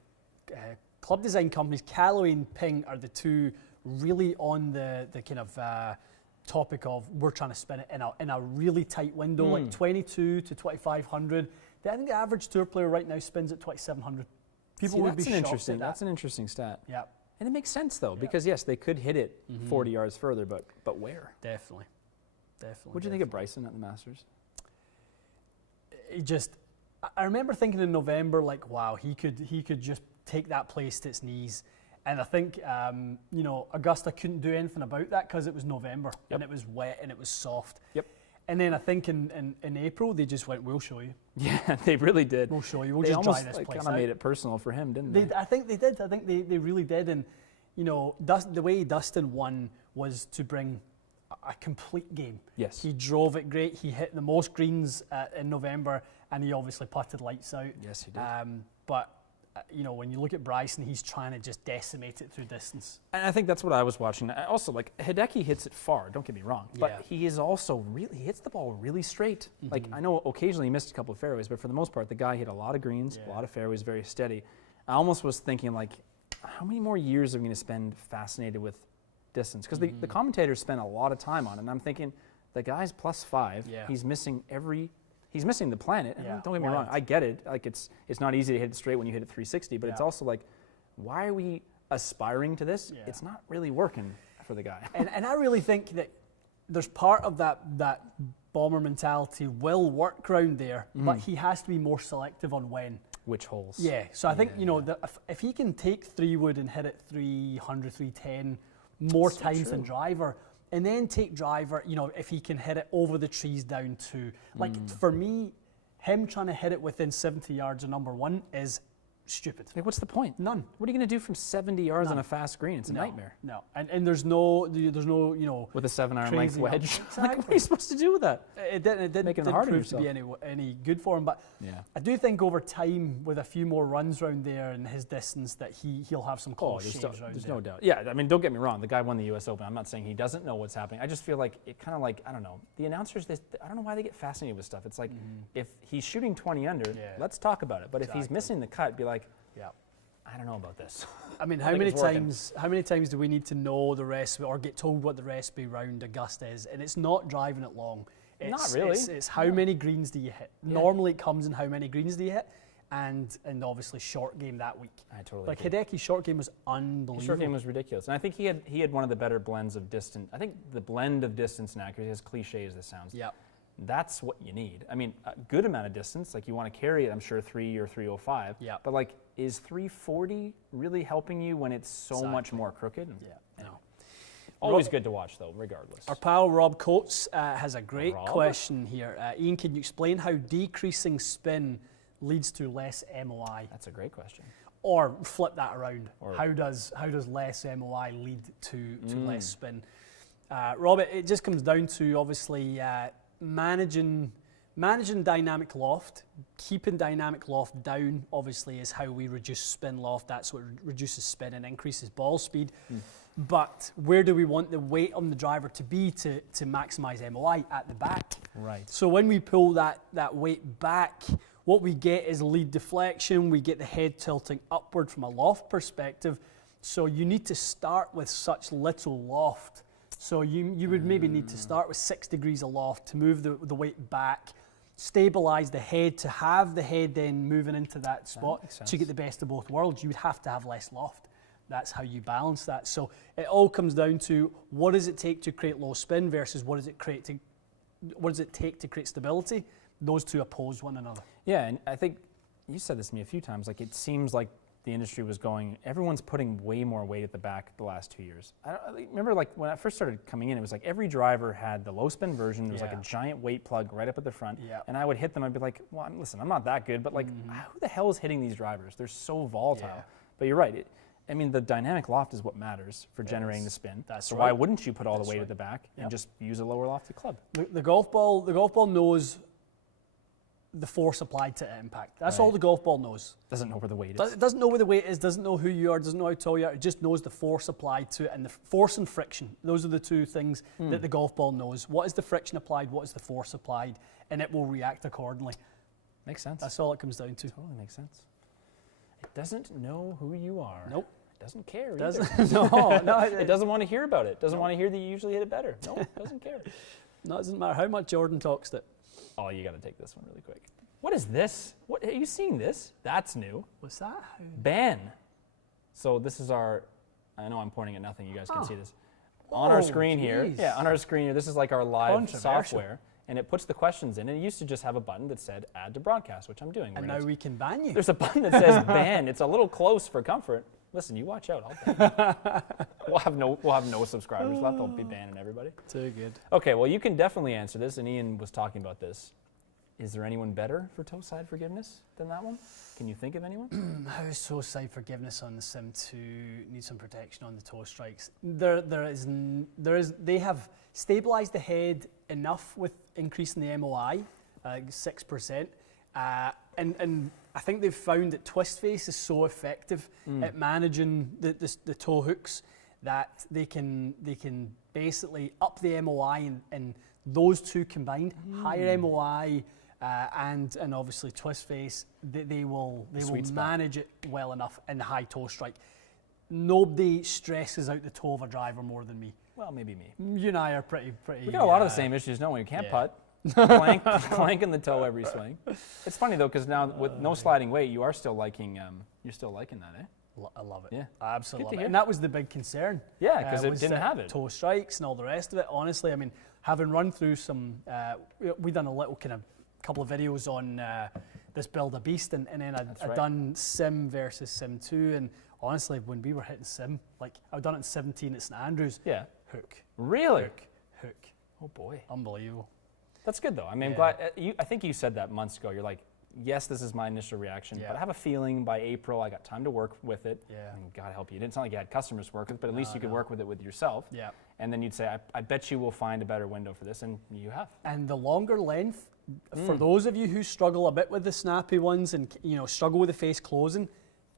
club design companies, Callaway and Ping are the two really on the kind of topic of we're trying to spin it in a really tight window, like 22 to 2,500. I think the average tour player right now spins at 2,700. People would be shocked at that. That's an interesting stat. Yeah. And it makes sense though, because yes, they could hit it 40 yards further, but where? Definitely. What do you think of Bryson at the Masters? I remember thinking in November, like, wow, he could just take that place to its knees. And I think, Augusta couldn't do anything about that because it was November and it was wet and it was soft. Yep. And then I think in April they just went, we'll show you. Yeah, they really did. We'll show you. We'll just dry this place out. They kind of made it personal for him, didn't they? I think they did. I think they really did. And, the way Dustin won was to bring a complete game. Yes. He drove it great. He hit the most greens in November and he obviously putted lights out. Yes, he did. But when you look at Bryson, he's trying to just decimate it through distance. And I think that's what I was watching. Also, like, Hideki hits it far, don't get me wrong, but he is also he hits the ball really straight. Like, I know occasionally he missed a couple of fairways, but for the most part, the guy hit a lot of greens, a lot of fairways, very steady. I almost was thinking, like, how many more years are we going to spend fascinated with distance? Because the commentators spend a lot of time on it, and I'm thinking, the guy's +5, he's missing He's missing the planet. And don't get me wrong, I get it. Like it's not easy to hit it straight when you hit it 360, but it's also like, why are we aspiring to this? Yeah. It's not really working for the guy. and I really think that there's part of that bomber mentality will work around there, but he has to be more selective on when. Which holes. Yeah, so I think, if he can take 3 wood and hit it 300, 310 more times than driver, and then take driver, if he can hit it over the trees down to, like, for me, him trying to hit it within 70 yards of number one is stupid. Like, what's the point? None. What are you going to do from 70 yards on a fast green? It's a nightmare. No, and there's no, with a 7-iron length wedge. Exactly. Like, what are you supposed to do with that? It didn't prove to be any good for him. But I do think over time, with a few more runs around there and his distance, that he'll have some close shaves around there. There's no doubt. Yeah, I mean, don't get me wrong. The guy won the U.S. Open. I'm not saying he doesn't know what's happening. I just feel like it kind of like, I don't know, the announcers, I don't know why they get fascinated with stuff. It's like, if he's shooting 20 under, let's talk about it. But if he's missing the cut, be like, I don't know about this. I mean, how many times do we need to know the recipe or get told what the recipe round Augusta is? And it's not driving it long. Not really. It's how many greens do you hit? Yeah. Normally it comes in how many greens do you hit, and obviously short game that week. I totally agree. Hideki's short game was unbelievable. His short game was ridiculous, and I think he had one of the better blends of distance. I think the blend of distance and accuracy, as cliche as this sounds. Yeah. That's what you need. I mean, a good amount of distance, like you want to carry it, I'm sure 3 or 305. Yeah. But like, is 340 really helping you when it's so much more crooked? Yeah. No. Always good to watch though, regardless. Our pal Rob Coates has a great question here. Ian, can you explain how decreasing spin leads to less MOI? That's a great question. Or flip that around. How does less MOI lead to less spin? Rob, it just comes down to obviously managing dynamic loft. Keeping dynamic loft down obviously is how we reduce spin loft. That's what reduces spin and increases ball speed. But where do we want the weight on the driver to be to maximize MOI? At the back. Right. So when we pull that weight back, what we get is lead deflection. We get the head tilting upward from a loft perspective. So you need to start with such little loft. So you would maybe need to start with 6 degrees of loft to move the weight back, stabilize the head, to have the head then moving into that spot to get the best of both worlds. You would have to have less loft. That's how you balance that. So it all comes down to what does it take to create low spin versus what does it take to create stability? Those two oppose one another. Yeah, and I think you said this to me a few times. Like, it seems like the industry was going, everyone's putting way more weight at the back the last 2 years. I remember, like, when I first started coming in, it was like every driver had the low spin version. There was like a giant weight plug right up at the front. And I would hit them. I'd be like, well, listen, I'm not that good, but like, who the hell is hitting these drivers? They're so volatile. But you're right. I mean, the dynamic loft is what matters for generating the spin. So why wouldn't you put all the weight at the back and just use a lower lofted club? The golf ball knows the force applied to impact. That's all the golf ball knows. Doesn't know where the weight is. It doesn't know where the weight is, doesn't know who you are, doesn't know how tall you are. It just knows the force applied to it, and the force and friction. Those are the two things that the golf ball knows. What is the friction applied? What is the force applied? And it will react accordingly. Makes sense. That's all it comes down to. Totally makes sense. It doesn't know who you are. Nope. It doesn't care. No, it doesn't want to hear about it. It doesn't want to hear that you usually hit it better. No, it doesn't care. No, it doesn't matter how much Jordan talks it. Oh, you got to take this one really quick. What is this? What, are you seeing this? That's new. What's that? Ban. So this is our, I know I'm pointing at nothing, you guys can see this. On our screen here, on our screen here, this is like our live software, and it puts the questions in, and it used to just have a button that said add to broadcast, which I'm doing. And now we can ban you. There's a button that says ban. It's a little close for comfort. Listen, you watch out, I'll ban you. We'll have no subscribers left, I'll be banning everybody. Too good. Okay, well you can definitely answer this, and Ian was talking about this. Is there anyone better for toe side forgiveness than that one? Can you think of anyone? How is toe side forgiveness on the Sim 2 need some protection on the toe strikes? They have stabilized the head enough with increasing the MOI, 6%, and I think they've found that twist face is so effective at managing the toe hooks that they can basically up the MOI and those two combined, higher MOI. And obviously twist face, they will manage it well enough in the high toe strike. Nobody stresses out the toe of a driver more than me. Well, maybe me. You and I are pretty. We got a lot of the same issues, don't we? We can't putt, clanking the toe every swing. It's funny though, because now with no sliding weight, you are still liking. You're still liking that, eh? I love it. Yeah, I absolutely love it. And that was the big concern. Yeah, because it didn't have it. Toe strikes and all the rest of it. Honestly, I mean, having run through some, we done a little kind of couple of videos on this Build a Beast, and then I'd done Sim versus Sim 2, and honestly, when we were hitting Sim, like I've done it in 17 at St Andrews. Yeah. Hook. Really? Hook. Oh boy. Unbelievable. That's good though. I mean, I'm glad. I think you said that months ago. You're like, yes, this is my initial reaction, but I have a feeling by April I got time to work with it. Yeah. And God help you. It didn't sound like you had customers to work with, but at least you could work with it with yourself. Yeah. And then you'd say, I bet you will find a better window for this, and you have. And the longer length, for those of you who struggle a bit with the snappy ones and struggle with the face closing,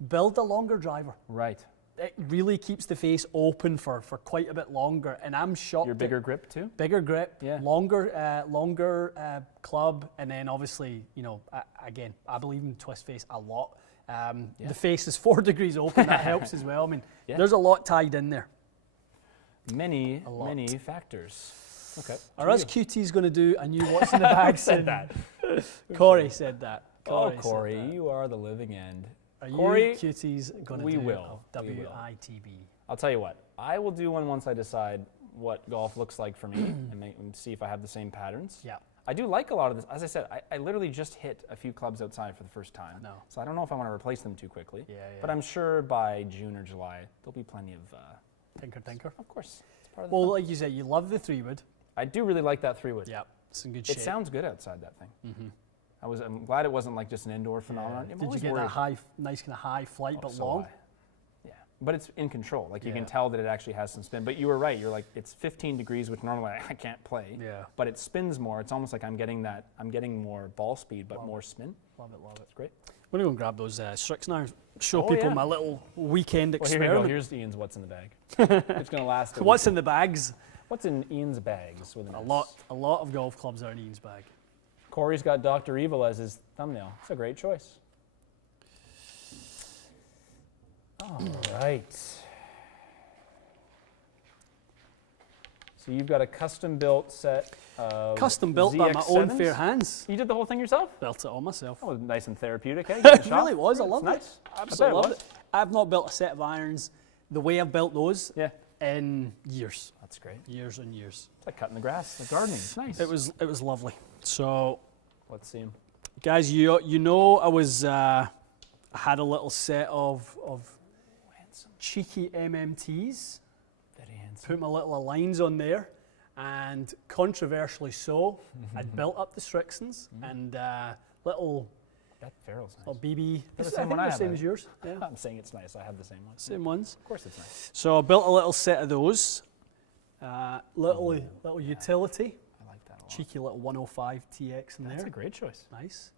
build a longer driver. Right. It really keeps the face open for quite a bit longer, and I'm shocked. Your bigger grip too? Bigger grip, longer club, and then obviously, again, I believe in twist face a lot. The face is 4 degrees open, that helps as well. I mean, there's a lot tied in there. Many factors. Okay. Are us QTs going to do a new What's in the Bag? Said that. Corey said that. Corey, you are the living end. Are Corey, you QTs going to do WITB? I'll tell you what. I will do one once I decide what golf looks like for me and see if I have the same patterns. Yeah. I do like a lot of this. As I said, I literally just hit a few clubs outside for the first time. No. So I don't know if I want to replace them too quickly. Yeah. But I'm sure by June or July, there'll be plenty of... Tinker. Of course. It's part of the fun. Like you said, you love the 3-wood. I do really like that 3-wood. Yeah, it's in good shape. It sounds good outside that thing. I'm glad it wasn't like just an indoor phenomenon. Did you get that nice kind of high flight but long? Yeah, but it's in control. Like you can tell that it actually has some spin. But you were right. You're like, it's 15 degrees, which normally I can't play. Yeah. But it spins more. It's almost like I'm getting more ball speed, but more spin. Love it. It's great. I'm going to go and grab those Strix now. Show people my little weekend experiment. Here we go. Here's Ian's What's in the Bag. It's going to last. What's in the bags? What's in Ian's bags? With a lot of golf clubs are in Ian's bag. Corey's got Dr. Evil as his thumbnail. It's a great choice. All right. So you've got a custom-built set of Custom-built by my own fair hands. You did the whole thing yourself? Built it all myself. That was nice and therapeutic, eh? It really was. I loved it. Nice. Absolutely loved it. I've not built a set of irons the way I've built those in years. That's great. Years and years. It's like cutting the grass, like gardening. It's nice. It was lovely. So let's see them. Guys, you know I had a little set of cheeky MMTs. Very handsome. Put my little lines on there, and controversially so, I'd built up the Strixons and little. That ferrule's nice. Little BB. It's the same one I have. The same as yours. Yeah. I'm saying it's nice. I have the same ones. Same ones. Of course it's nice. So I built a little set of those. Little utility. I like that a lot. Cheeky little 105 TX in there. That's a great choice. Nice.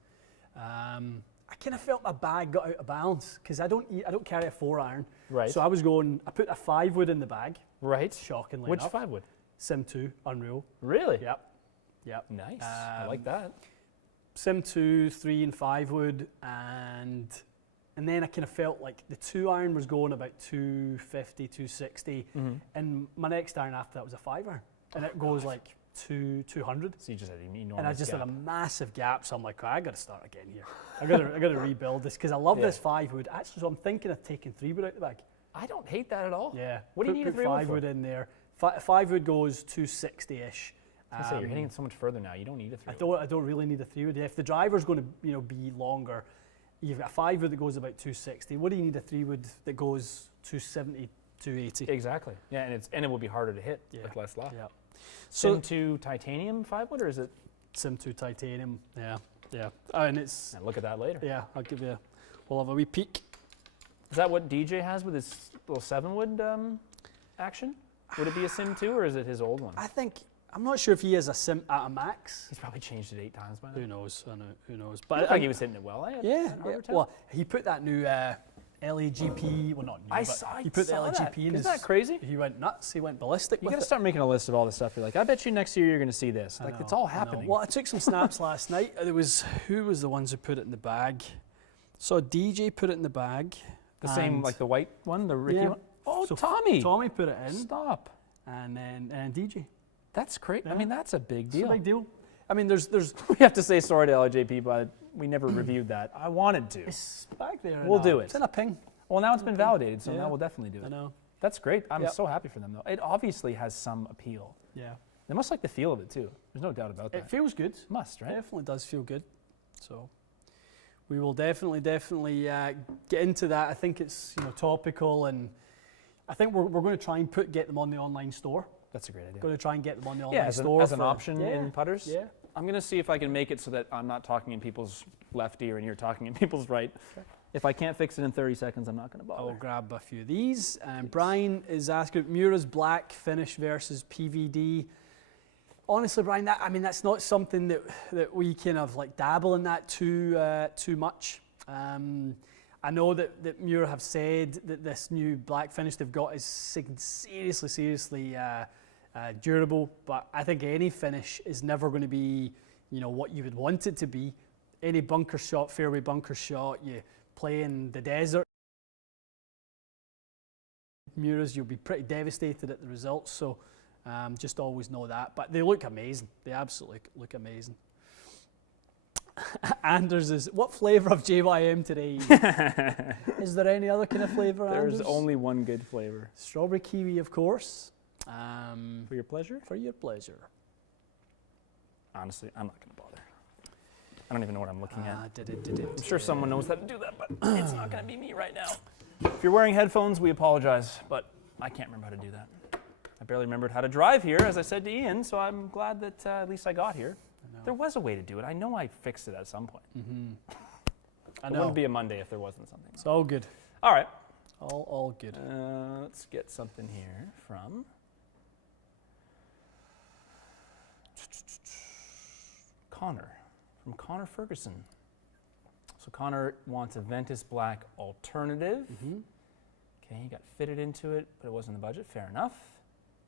I kind of felt my bag got out of balance because I don't carry a 4-iron. Right. So I put a 5-wood in the bag. Right. Shockingly Which enough. 5-wood? Sim 2, Unreal. Really? Yep. Nice. I like that. Sim 2, 3 and 5-wood, and then I kind of felt like the 2-iron was going about 250, 260, and my next iron after that was a 5-iron, and it goes like 200. So you just had an enormous and I just gap. had a massive gap, so I'm like, I got to start again here. I got to rebuild this because I love this 5-wood. Actually, so I'm thinking of taking 3-wood out the bag. I don't hate that at all. Yeah. What do you need a 3-wood 5-wood in there. 5-wood goes 260-ish. I was gonna say, you're hitting it so much further now. You don't need a 3-wood. I don't really need a 3-wood. If the driver's going to be longer, you've got a 5-wood that goes about 260. What do you need a 3-wood that goes 270, 280? Exactly. Yeah, and it will be harder to hit with less lap. Yeah. Sim 2 titanium 5-wood, or is it? Sim 2 titanium. Yeah. And it's. And look at that later. Yeah, we'll have a wee peek. Is that what DJ has with his little 7-wood action? Would it be a Sim 2, or is it his old one? I'm not sure if he has a Sim at a max. He's probably changed it 8 times by now. Who knows? I know. Who knows? But I think he was hitting it well. Yeah. Well, he put that new LAGP. Well, not new. He put the LAGP in. Isn't that crazy? He went nuts. He went ballistic. You got to start making a list of all the stuff. You're like, I bet you next year you're going to see this. Like, it's all happening. Well, I took some snaps last night. Who was the ones who put it in the bag? So DJ put it in the bag. The same, like the white one, the Ricky one. Oh, so Tommy! Tommy put it in. Stop. And then DJ. That's great. Yeah. I mean, that's a big deal. It's a big deal. I mean, there's. We have to say sorry to LJP, but we never reviewed that. I wanted to. It's back there. We'll do it. It's in a ping. Well, now it's been validated, so now we'll definitely do it. I know. That's great. I'm so happy for them, though. It obviously has some appeal. Yeah. They must like the feel of it, too. There's no doubt about that. It feels good. Must, right? It definitely does feel good. So we will definitely get into that. I think it's topical, and I think we're going to try and get them on the online store. That's a great idea. Going to try and get them on the online store as an option in putters. Yeah. I'm going to see if I can make it so that I'm not talking in people's left ear and you're talking in people's right. Okay. If I can't fix it in 30 seconds, I'm not going to bother. I'll grab a few of these. Brian is asking Mura's black finish versus PVD. Honestly, Brian, that's not something that we kind of like dabble in that too much. I know that Mura have said that this new black finish they've got is seriously durable, but I think any finish is never going to be, what you would want it to be. Any bunker shot, fairway bunker shot, you play in the desert, Muras, you'll be pretty devastated at the results. So just always know that. But they look amazing. They absolutely look amazing. Anders is, what flavour of JYM today? Is there any other kind of flavour, There's Anders? only one good flavour. Strawberry kiwi, of course. For your pleasure? For your pleasure. Honestly, I'm not going to bother. I don't even know what I'm looking at. I'm I'm sure someone knows how to do that, but it's not going to be me right now. If you're wearing headphones, we apologize, but I can't remember how to do that. I barely remembered how to drive here, as I said to Ian, so I'm glad that at least I got here. There was a way to do it. I know I fixed it at some point. I It know. wouldn't be a Monday if there wasn't something. It's all good. All right. All good. Let's get something here from Connor, from Connor Ferguson. So Connor wants a Ventus Black alternative. Okay, he got fitted into it, but it wasn't in the budget. Fair enough.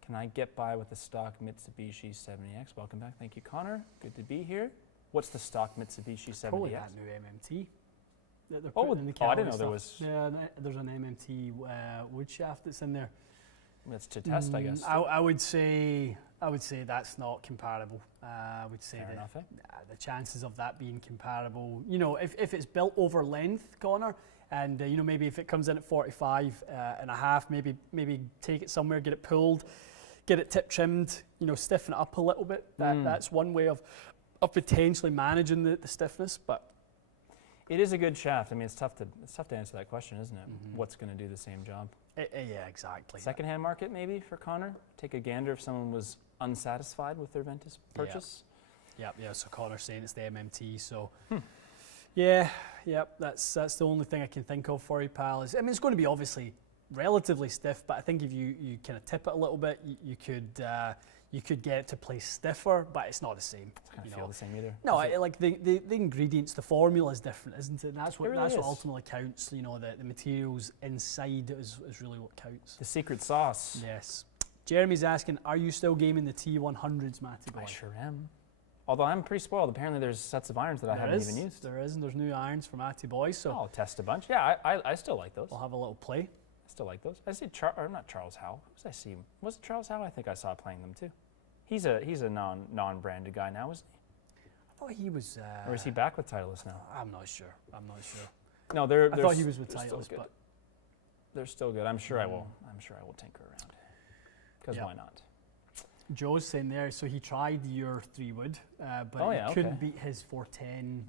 Can I get by with the stock Mitsubishi 70X? Welcome back. Thank you, Connor. Good to be here. What's the stock Mitsubishi 70X? Probably that new MMT. That they're Oh, putting in the I didn't know stuff. there was. Yeah, there's an MMT wood shaft that's in there. That's to test, I guess. I would say that's not comparable. I would say Fair enough, eh? the chances of that being comparable, if it's built over length, Connor, and maybe if it comes in at 45 and a half, maybe take it somewhere, get it pulled, get it tip trimmed, stiffen it up a little bit. That's one way of potentially managing the stiffness, but. It is a good shaft. I mean, it's tough to answer that question, isn't it? What's going to do the same job? Yeah, exactly. Secondhand market, maybe, for Connor? Take a gander if someone was unsatisfied with their Ventus purchase? Yeah, so Connor's saying it's the MMT, so... Yeah, that's the only thing I can think of for you, pal. It's going to be obviously relatively stiff, but I think if you kind of tip it a little bit, you You could get it to play stiffer, but it's not the same. It doesn't feel the same either. No, like the ingredients, the formula is different, isn't it? And that's what really what ultimately counts. You know, the materials inside is really what counts. The secret sauce. Yes. Jeremy's asking, are you still gaming the T100s, Matty boy? I sure am. Although I'm pretty spoiled. Apparently there's sets of irons that I haven't even used. There is, and there's new irons for Matty boy. So I'll test a bunch. Yeah, I still like those. We'll have a little play. I still like those. I see not Charles Howe. Who was I see? Was it Charles Howe? I think I saw playing them too. He's a non-branded guy now, isn't he? I thought he was. Or is he back with Titleist now? I'm not sure. No, I thought he was with Titleist, but they're still good. I'm sure I will tinker around. Because why not? Joe's saying there, so he tried your 3-wood, but he couldn't beat his 410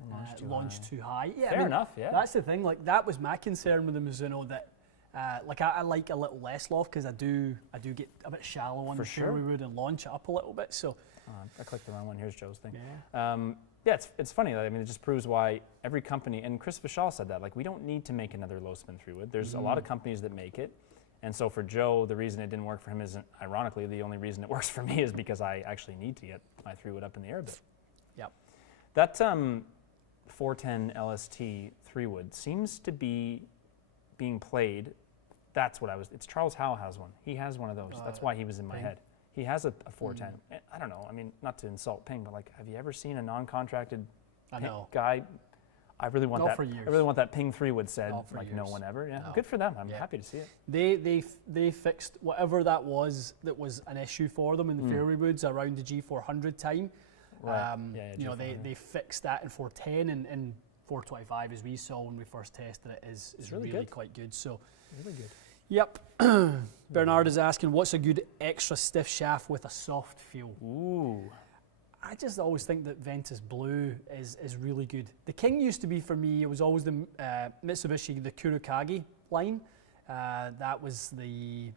launch too high. Yeah, fair enough. Yeah, that's the thing. Like that was my concern with the Mizuno. That like I like a little less loft because I do get a bit shallow on the fairway wood and launch it up a little bit. So I clicked the wrong one. Here's Joe's thing. Yeah. It's funny. I mean, it just proves why every company, and Chris Vishal said that, like, we don't need to make another low spin 3-wood. There's a lot of companies that make it. And so for Joe, the reason it didn't work for him isn't, ironically, the only reason it works for me is because I actually need to get my 3-wood up in the air a bit. Yep. That 410 LST 3-wood seems to be being played. That's what it's Charles Howe has one. He has one of those. That's why he was in my head. He has a 410. I don't know. I mean, not to insult Ping, but like, have you ever seen a non-contracted guy? I really want that. For years. I really want that Ping 3-wood said. Like years. no one ever. Yeah, good for them. I'm happy to see it. They fixed whatever that was an issue for them in the fairway woods around the G400 time. Right. You know, they fixed that in 410 and 425 as we saw when we first tested it is really quite good. So really good. Yep. Bernard is asking, what's a good extra stiff shaft with a soft feel? Ooh. I just always think that Ventus Blue is really good. The king used to be, for me, it was always the Mitsubishi, the Kurokage line. That was the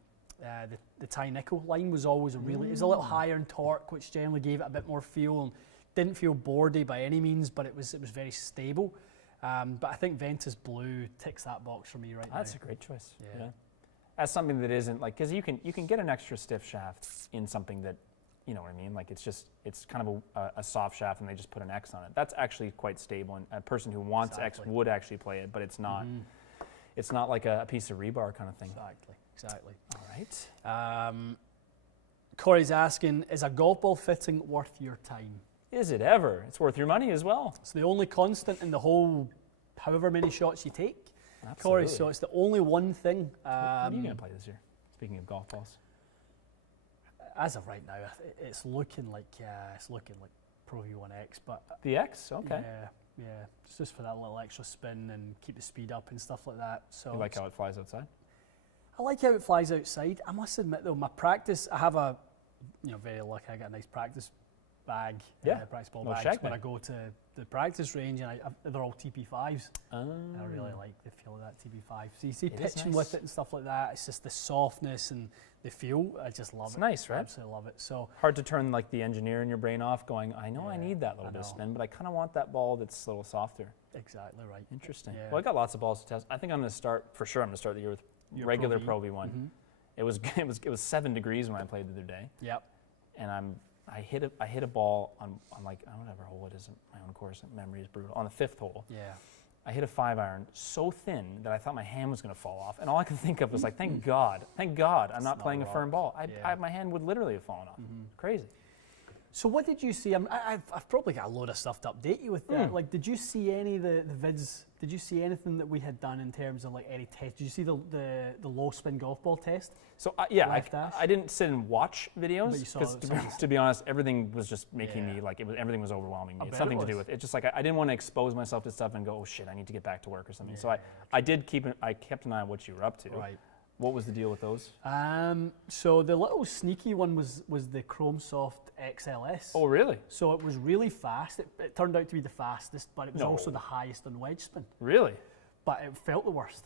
Thai nickel line was always it was a little higher in torque, which generally gave it a bit more feel and didn't feel boardy by any means, but it was very stable. But I think Ventus Blue ticks that box for me right now. That's a great choice. Yeah. As something that isn't like, because you can get an extra stiff shaft in something that, you know what I mean? Like it's kind of a soft shaft and they just put an X on it. That's actually quite stable, and a person who wants X would actually play it, but it's not. It's not like a piece of rebar kind of thing. Exactly. All right. Corey's asking, is a golf ball fitting worth your time? Is it ever? It's worth your money as well. It's the only constant in the whole, however many shots you take. Absolutely. Corey, so it's the only one thing. What are you going to play this year? Speaking of golf balls. As of right now, it's looking like Pro V1X, but the X, okay. Yeah, it's just for that little extra spin and keep the speed up and stuff like that. So you like how it flies outside? I like how it flies outside. I must admit though, my practice, I have very lucky. I got a nice practice bag, practice ball bags when I go to the practice range, and they're all TP5s. I really like the feel of that TP5. So you see pitching with it and stuff like that. It's just the softness and the feel. I just love it. It's nice, right? Absolutely love it. So hard to turn like the engineer in your brain off, going, I know I need that little bit of spin, but I kind of want that ball that's a little softer. Exactly right. Interesting. Yeah. Well, I got lots of balls to test. I think I'm going to start the year with regular Pro V1. It was 7 degrees when I played the other day. Yep. And I hit a ball on like, I don't know whatever hole it is. My own course memory is brutal. On the 5th hole. Yeah. I hit a 5-iron so thin that I thought my hand was going to fall off. And all I could think of was like, thank God I'm not playing a firm ball. My hand would literally have fallen off. Crazy. So what did you see? I've probably got a load of stuff to update you with that. Like, did you see any of the vids? Did you see anything that we had done in terms of like any test? Did you see the low spin golf ball test? So I didn't sit and watch videos because to be honest, everything was just making me like everything was overwhelming me. It's something to do with it. Just like I didn't want to expose myself to stuff and go, oh shit, I need to get back to work or something. So I kept an eye on what you were up to. Right. What was the deal with those? So the little sneaky one was the Chrome Soft XLS. Oh, really? So it was really fast. It turned out to be the fastest, but it was also the highest on wedge spin. Really? But it felt the worst.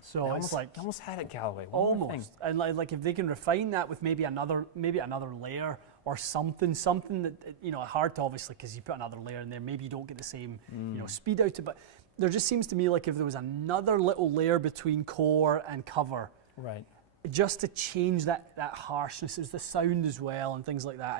So it's like almost had it Callaway. Almost. And like if they can refine that with maybe another layer or something that hard to obviously, because you put another layer in there, maybe you don't get the same speed out of it. But there just seems to me like if there was another little layer between core and cover, right, just to change that harshness, it was the sound as well and things like that.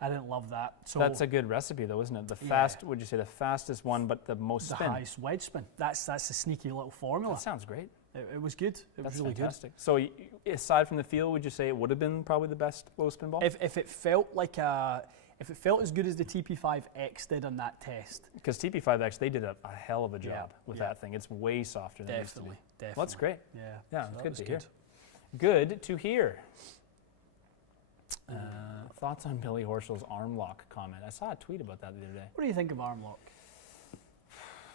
I didn't love that. So that's a good recipe though, isn't it? Would you say the fastest one, but the most spin? The highest wedge spin. That's a sneaky little formula. That sounds great. It was good. That's really fantastic. Good. So aside from the feel, would you say it would have been probably the best low spin ball? If it felt like if it felt as good as the TP5X did on that test. Because TP5X, they did a hell of a job with that thing. It's way softer than it used to be. Definitely. Well, that's great. Yeah. It's good to hear. Good to hear. Thoughts on Billy Horschel's arm lock comment? I saw a tweet about that the other day. What do you think of arm lock?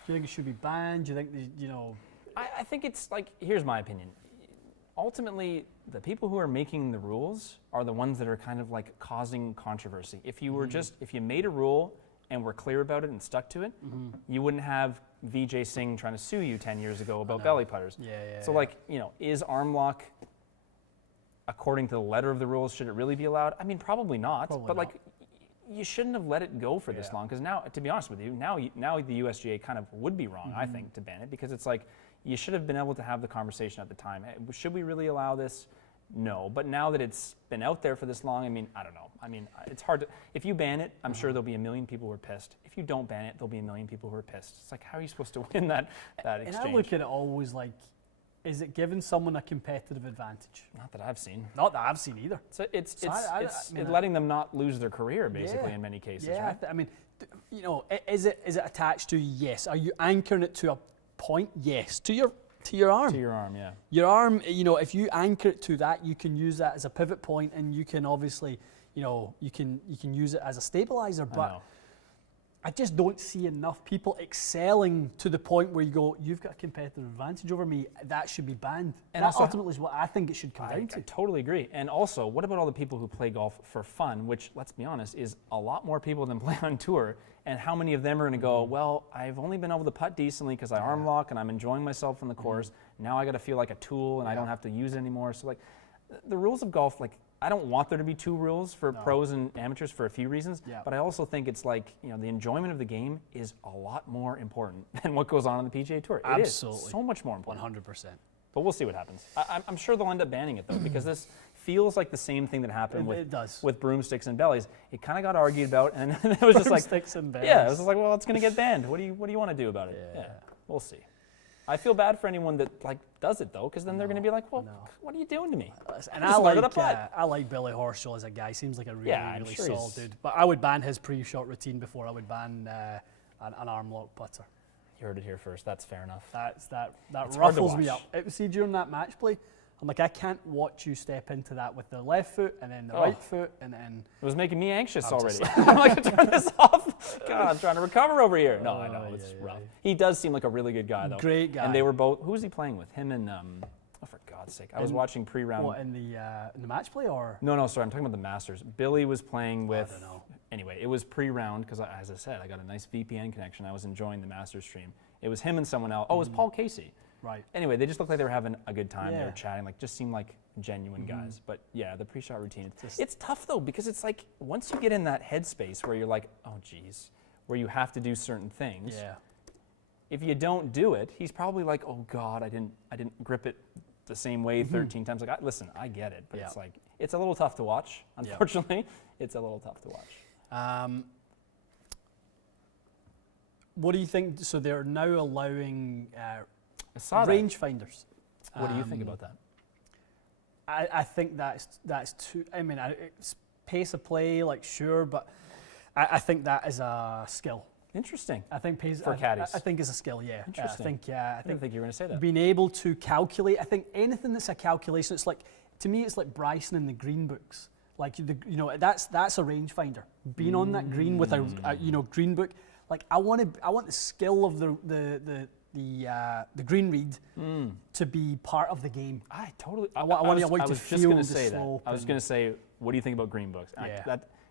Do you think it should be banned? Do you think, I think it's like, here's my opinion. Ultimately, the people who are making the rules are the ones that are kind of like causing controversy. If you were if you made a rule and were clear about it and stuck to it, you wouldn't have Vijay Singh trying to sue you 10 years ago about belly putters. So is arm lock, according to the letter of the rules, should it really be allowed? I mean, probably not. You shouldn't have let it go for this long, because now, to be honest with you, now the USGA kind of would be wrong, I think, to ban it, because it's like, you should have been able to have the conversation at the time. Hey, should we really allow this? No. But now that it's been out there for this long, I mean, I don't know. I mean, it's hard to, if you ban it, I'm sure there'll be a million people who are pissed. If you don't ban it, there'll be a million people who are pissed. It's like, how are you supposed to win that exchange? And I look at it always like, is it giving someone a competitive advantage? Not that I've seen. Not that I've seen either. So it's letting them not lose their career, basically, in many cases, right? I mean, is it attached to? Yes. Are you anchoring it to a point? Yes. To your arm. To your arm, yeah. Your arm, if you anchor it to that, you can use that as a pivot point, and you can obviously, you can use it as a stabilizer. But I just don't see enough people excelling to the point where you go, you've got a competitive advantage over me. That should be banned. And that ultimately is what I think it should come down to. I totally agree. And also, what about all the people who play golf for fun, which, let's be honest, is a lot more people than play on tour? And how many of them are going to go, well, I've only been able to putt decently because I arm lock and I'm enjoying myself on the course. Now I got to feel like a tool and I don't have to use it anymore. So like, the rules of golf, like, I don't want there to be two rules for pros and amateurs for a few reasons, but I also think it's like, the enjoyment of the game is a lot more important than what goes on the PGA Tour. Absolutely. It is so much more important. 100%. But we'll see what happens. I'm sure they'll end up banning it, though, because this feels like the same thing that happened with broomsticks and bellies. It kind of got argued about, and then it was just like, broomsticks and bellies. Yeah, it was just like, well, it's going to get banned. What do you want to do about it? Yeah, we'll see. I feel bad for anyone that does it though, because then they're going to be like, well, what are you doing to me? And I like Billy Horschel as a guy. Seems like a really solid dude. But I would ban his pre-shot routine before I would ban an arm lock putter. You heard it here first. That's fair enough. That ruffles me up. See, during that match play, I'm like, I can't watch you step into that with the left foot and then the right foot and then. It was making me anxious already. I'm like, turn this off. God, I'm trying to recover over here. No, I know, it's rough. He does seem like a really good guy, though. Great guy. And they were both, who was he playing with? Him and, for God's sake. I was watching pre-round. What, in the match play or? No, sorry, I'm talking about the Masters. Billy was playing with. I don't know. Anyway, it was pre-round because, as I said, I got a nice VPN connection. I was enjoying the Masters stream. It was him and someone else. Oh, it was Paul Casey. Right. Anyway, they just looked like they were having a good time. They were chatting, just seemed like genuine guys. But yeah, the pre-shot routine. It's tough though, because it's like once you get in that headspace where you're like, oh geez, where you have to do certain things. Yeah. If you don't do it, he's probably like, oh God, I didn't grip it the same way 13 times. Like, listen, I get it, but it's like it's a little tough to watch. Unfortunately, it's a little tough to watch. What do you think? So they're now allowing rangefinders. What do you think about that? I think that's too. I mean, it's pace of play, sure, but I think that is a skill. Interesting. I think pace for caddies. I think is a skill. Yeah. Interesting. I didn't think you were going to say that. Being able to calculate. I think anything that's a calculation. It's like, to me, it's like Bryson in the green books. That's a rangefinder. Being on that green with a green book. Like I want the skill of the green read to be part of the game. I totally. I want to feel the slope. I was going to say, what do you think about green books?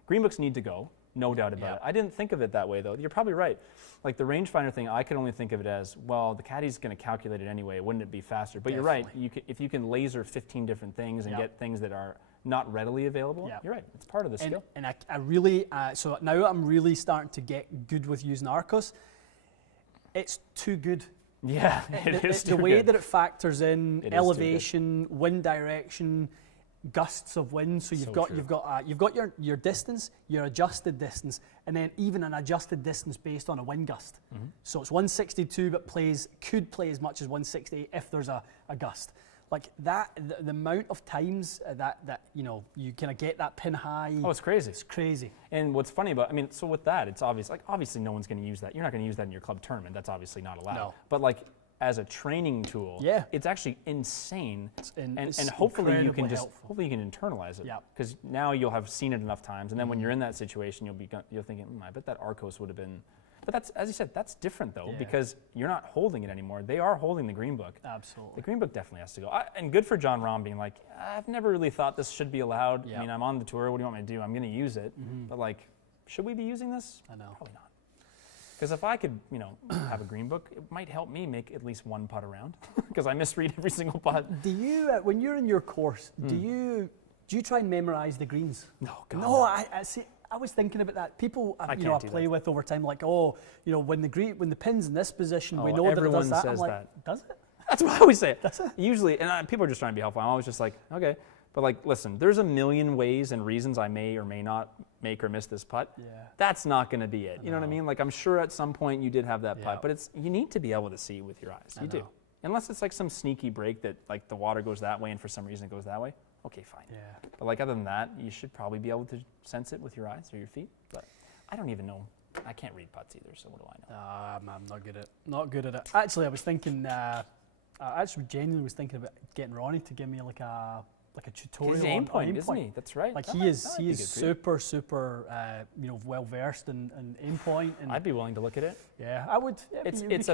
Green books need to go, no doubt about it. I didn't think of it that way though. You're probably right. Like the rangefinder thing, I could only think of it as, well, the caddy's going to calculate it anyway. Wouldn't it be faster? But you're right. If you can laser 15 different things and get things that are not readily available, you're right. It's part of the skill. And I really, so now I'm really starting to get good with using Arcos. It's too good. Yeah, it is the way that it factors in elevation, wind direction, gusts of wind. So you've got your distance, your adjusted distance, and then even an adjusted distance based on a wind gust. So it's 162, but could play as much as 160 if there's a gust. Like that, the amount of times that you kind of get that pin high. Oh, it's crazy. It's crazy. And what's funny about, so with that, it's obvious. Like obviously, no one's going to use that. You're not going to use that in your club tournament. That's obviously not allowed. No. But like as a training tool, it's actually insane. And hopefully you can hopefully you can internalize it. Because now you'll have seen it enough times, and then when you're in that situation, you'll thinking, I bet that Arcos would have been. But that's, as you said, that's different though, because you're not holding it anymore. They are holding the green book. Absolutely. The green book definitely has to go. And good for John Rahm being like, I've never really thought this should be allowed. I mean, I'm on the tour. What do you want me to do? I'm going to use it. But like, should we be using this? I know. Probably not. Because if I could, have a green book, it might help me make at least one putt around. Because I misread every single putt. Do you, when you're in your course, do you try and memorize the greens? No, God. No, I see. I was thinking about that. People, I play with over time, like, when the pin's in this position, we know everyone that it does that. says I'm like, that. Does it? That's what I always say. Does it? Usually, and people are just trying to be helpful. I'm always just like, okay. But like, listen, there's a million ways and reasons I may or may not make or miss this putt. Yeah. That's not going to be it. You know what I mean? Like, I'm sure at some point you did have that putt, but you need to be able to see with your eyes. You do. Unless it's like some sneaky break that like the water goes that way and for some reason it goes that way. Okay, fine. Yeah. But like other than that, you should probably be able to sense it with your eyes or your feet. But I don't even know. I can't read putts either, so what do I know? I'm not good at it. Actually, I was thinking. I actually genuinely was thinking about getting Ronnie to give me like a tutorial. He's aim point, isn't he? That's right. Like he is super well versed in aim point. And I'd be willing to look at it. Yeah, I would. It's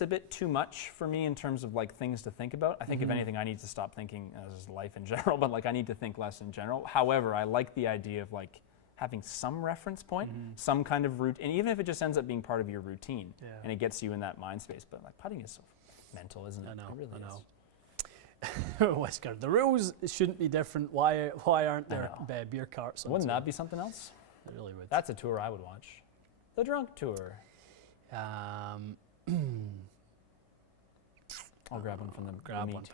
a bit too much for me in terms of like things to think about. I think if anything, I need to stop thinking as life in general, but like I need to think less in general. However, I like the idea of like having some reference point, some kind of route, and even if it just ends up being part of your routine, and it gets you in that mind space. But like putting is so mental, isn't it? I know. It really is. Whisker, the rules shouldn't be different. Why aren't there beer carts? Wouldn't that be something else? It really would. That's a tour I would watch. The drunk tour. I'll grab one from the grab one.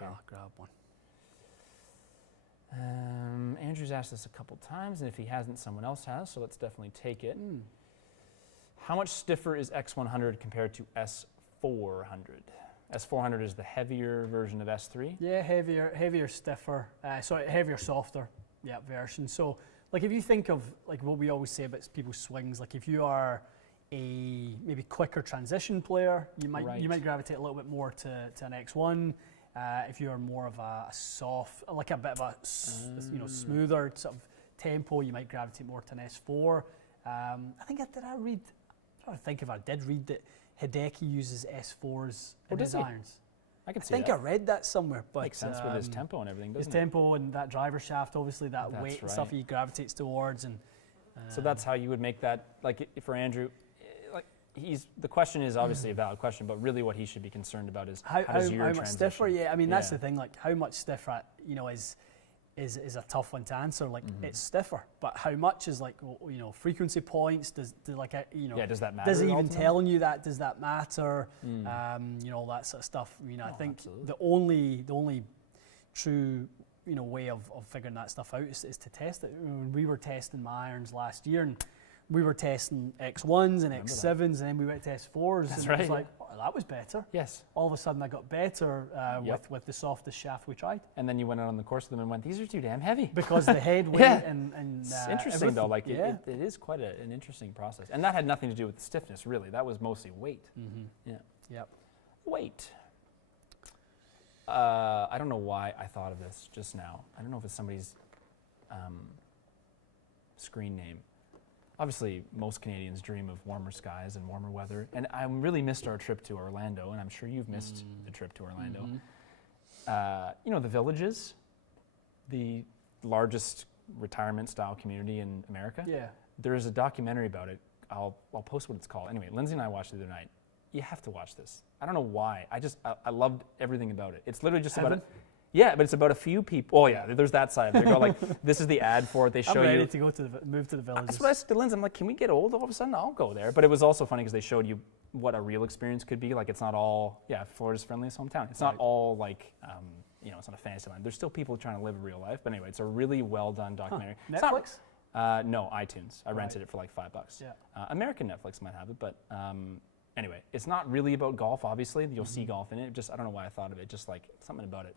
Andrew's asked this a couple times, and if he hasn't, someone else has, so let's definitely take it. How much stiffer is X100 compared to S400? S400 is the heavier version of S3? Yeah, heavier, stiffer, heavier, softer version. So like if you think of like what we always say about people's swings, like if you are a maybe quicker transition player, you might gravitate a little bit more to an X1. If you are more of a soft, like a bit of a smoother sort of tempo, you might gravitate more to an S4. I think I think if I did read that Hideki uses S4s in his irons. I think I read that somewhere. But makes sense with his tempo and everything, doesn't it? His tempo and that driver shaft, obviously that weight and stuff he gravitates towards. And so that's how you would make that, like for Andrew, like the question is obviously a valid question, but really what he should be concerned about is how does your how much transition? Stiffer? Yeah, I mean that's the thing. Like how much stiffer, is a tough one to answer. Like it's stiffer, but how much is like frequency points? Does that matter? Does it even telling you that? Does that matter? All that sort of stuff. I think absolutely. the only true way of figuring that stuff out is to test it. When we were testing my irons last year, and we were testing X1s and X7s, and then we went to S4s. That's and right. it was like, that was better. Yes. All of a sudden I got better with the softest shaft we tried. And then you went out on the course with them and went, these are too damn heavy. Because the head weight and it's interesting though, like it is quite an interesting process. And that had nothing to do with the stiffness really, that was mostly weight. Yeah. Yep. Weight. I don't know why I thought of this just now. I don't know if it's somebody's screen name. Obviously, most Canadians dream of warmer skies and warmer weather, and I really missed our trip to Orlando, and I'm sure you've missed the trip to Orlando. The Villages, the largest retirement-style community in America. Yeah. There is a documentary about it. I'll post what it's called. Anyway, Lindsay and I watched it the other night. You have to watch this. I don't know why. I loved everything about it. It's literally just about it. Yeah, but it's about a few people. Oh yeah, there's that side. They go like, this is the ad for it. They show you. I'm ready to go to move to the Villages. That's what I said to Lindsay. I'm like, can we get old all of a sudden? I'll go there. But it was also funny because they showed you what a real experience could be. Like it's not all, Florida's friendliest hometown. It's not all like, it's not a fantasy land. There's still people trying to live a real life. But anyway, it's a really well done documentary. Netflix? No, iTunes. I rented it for like $5. Yeah. American Netflix might have it, but anyway, it's not really about golf, obviously. You'll see golf in it. I don't know why I thought of it. Just like something about it.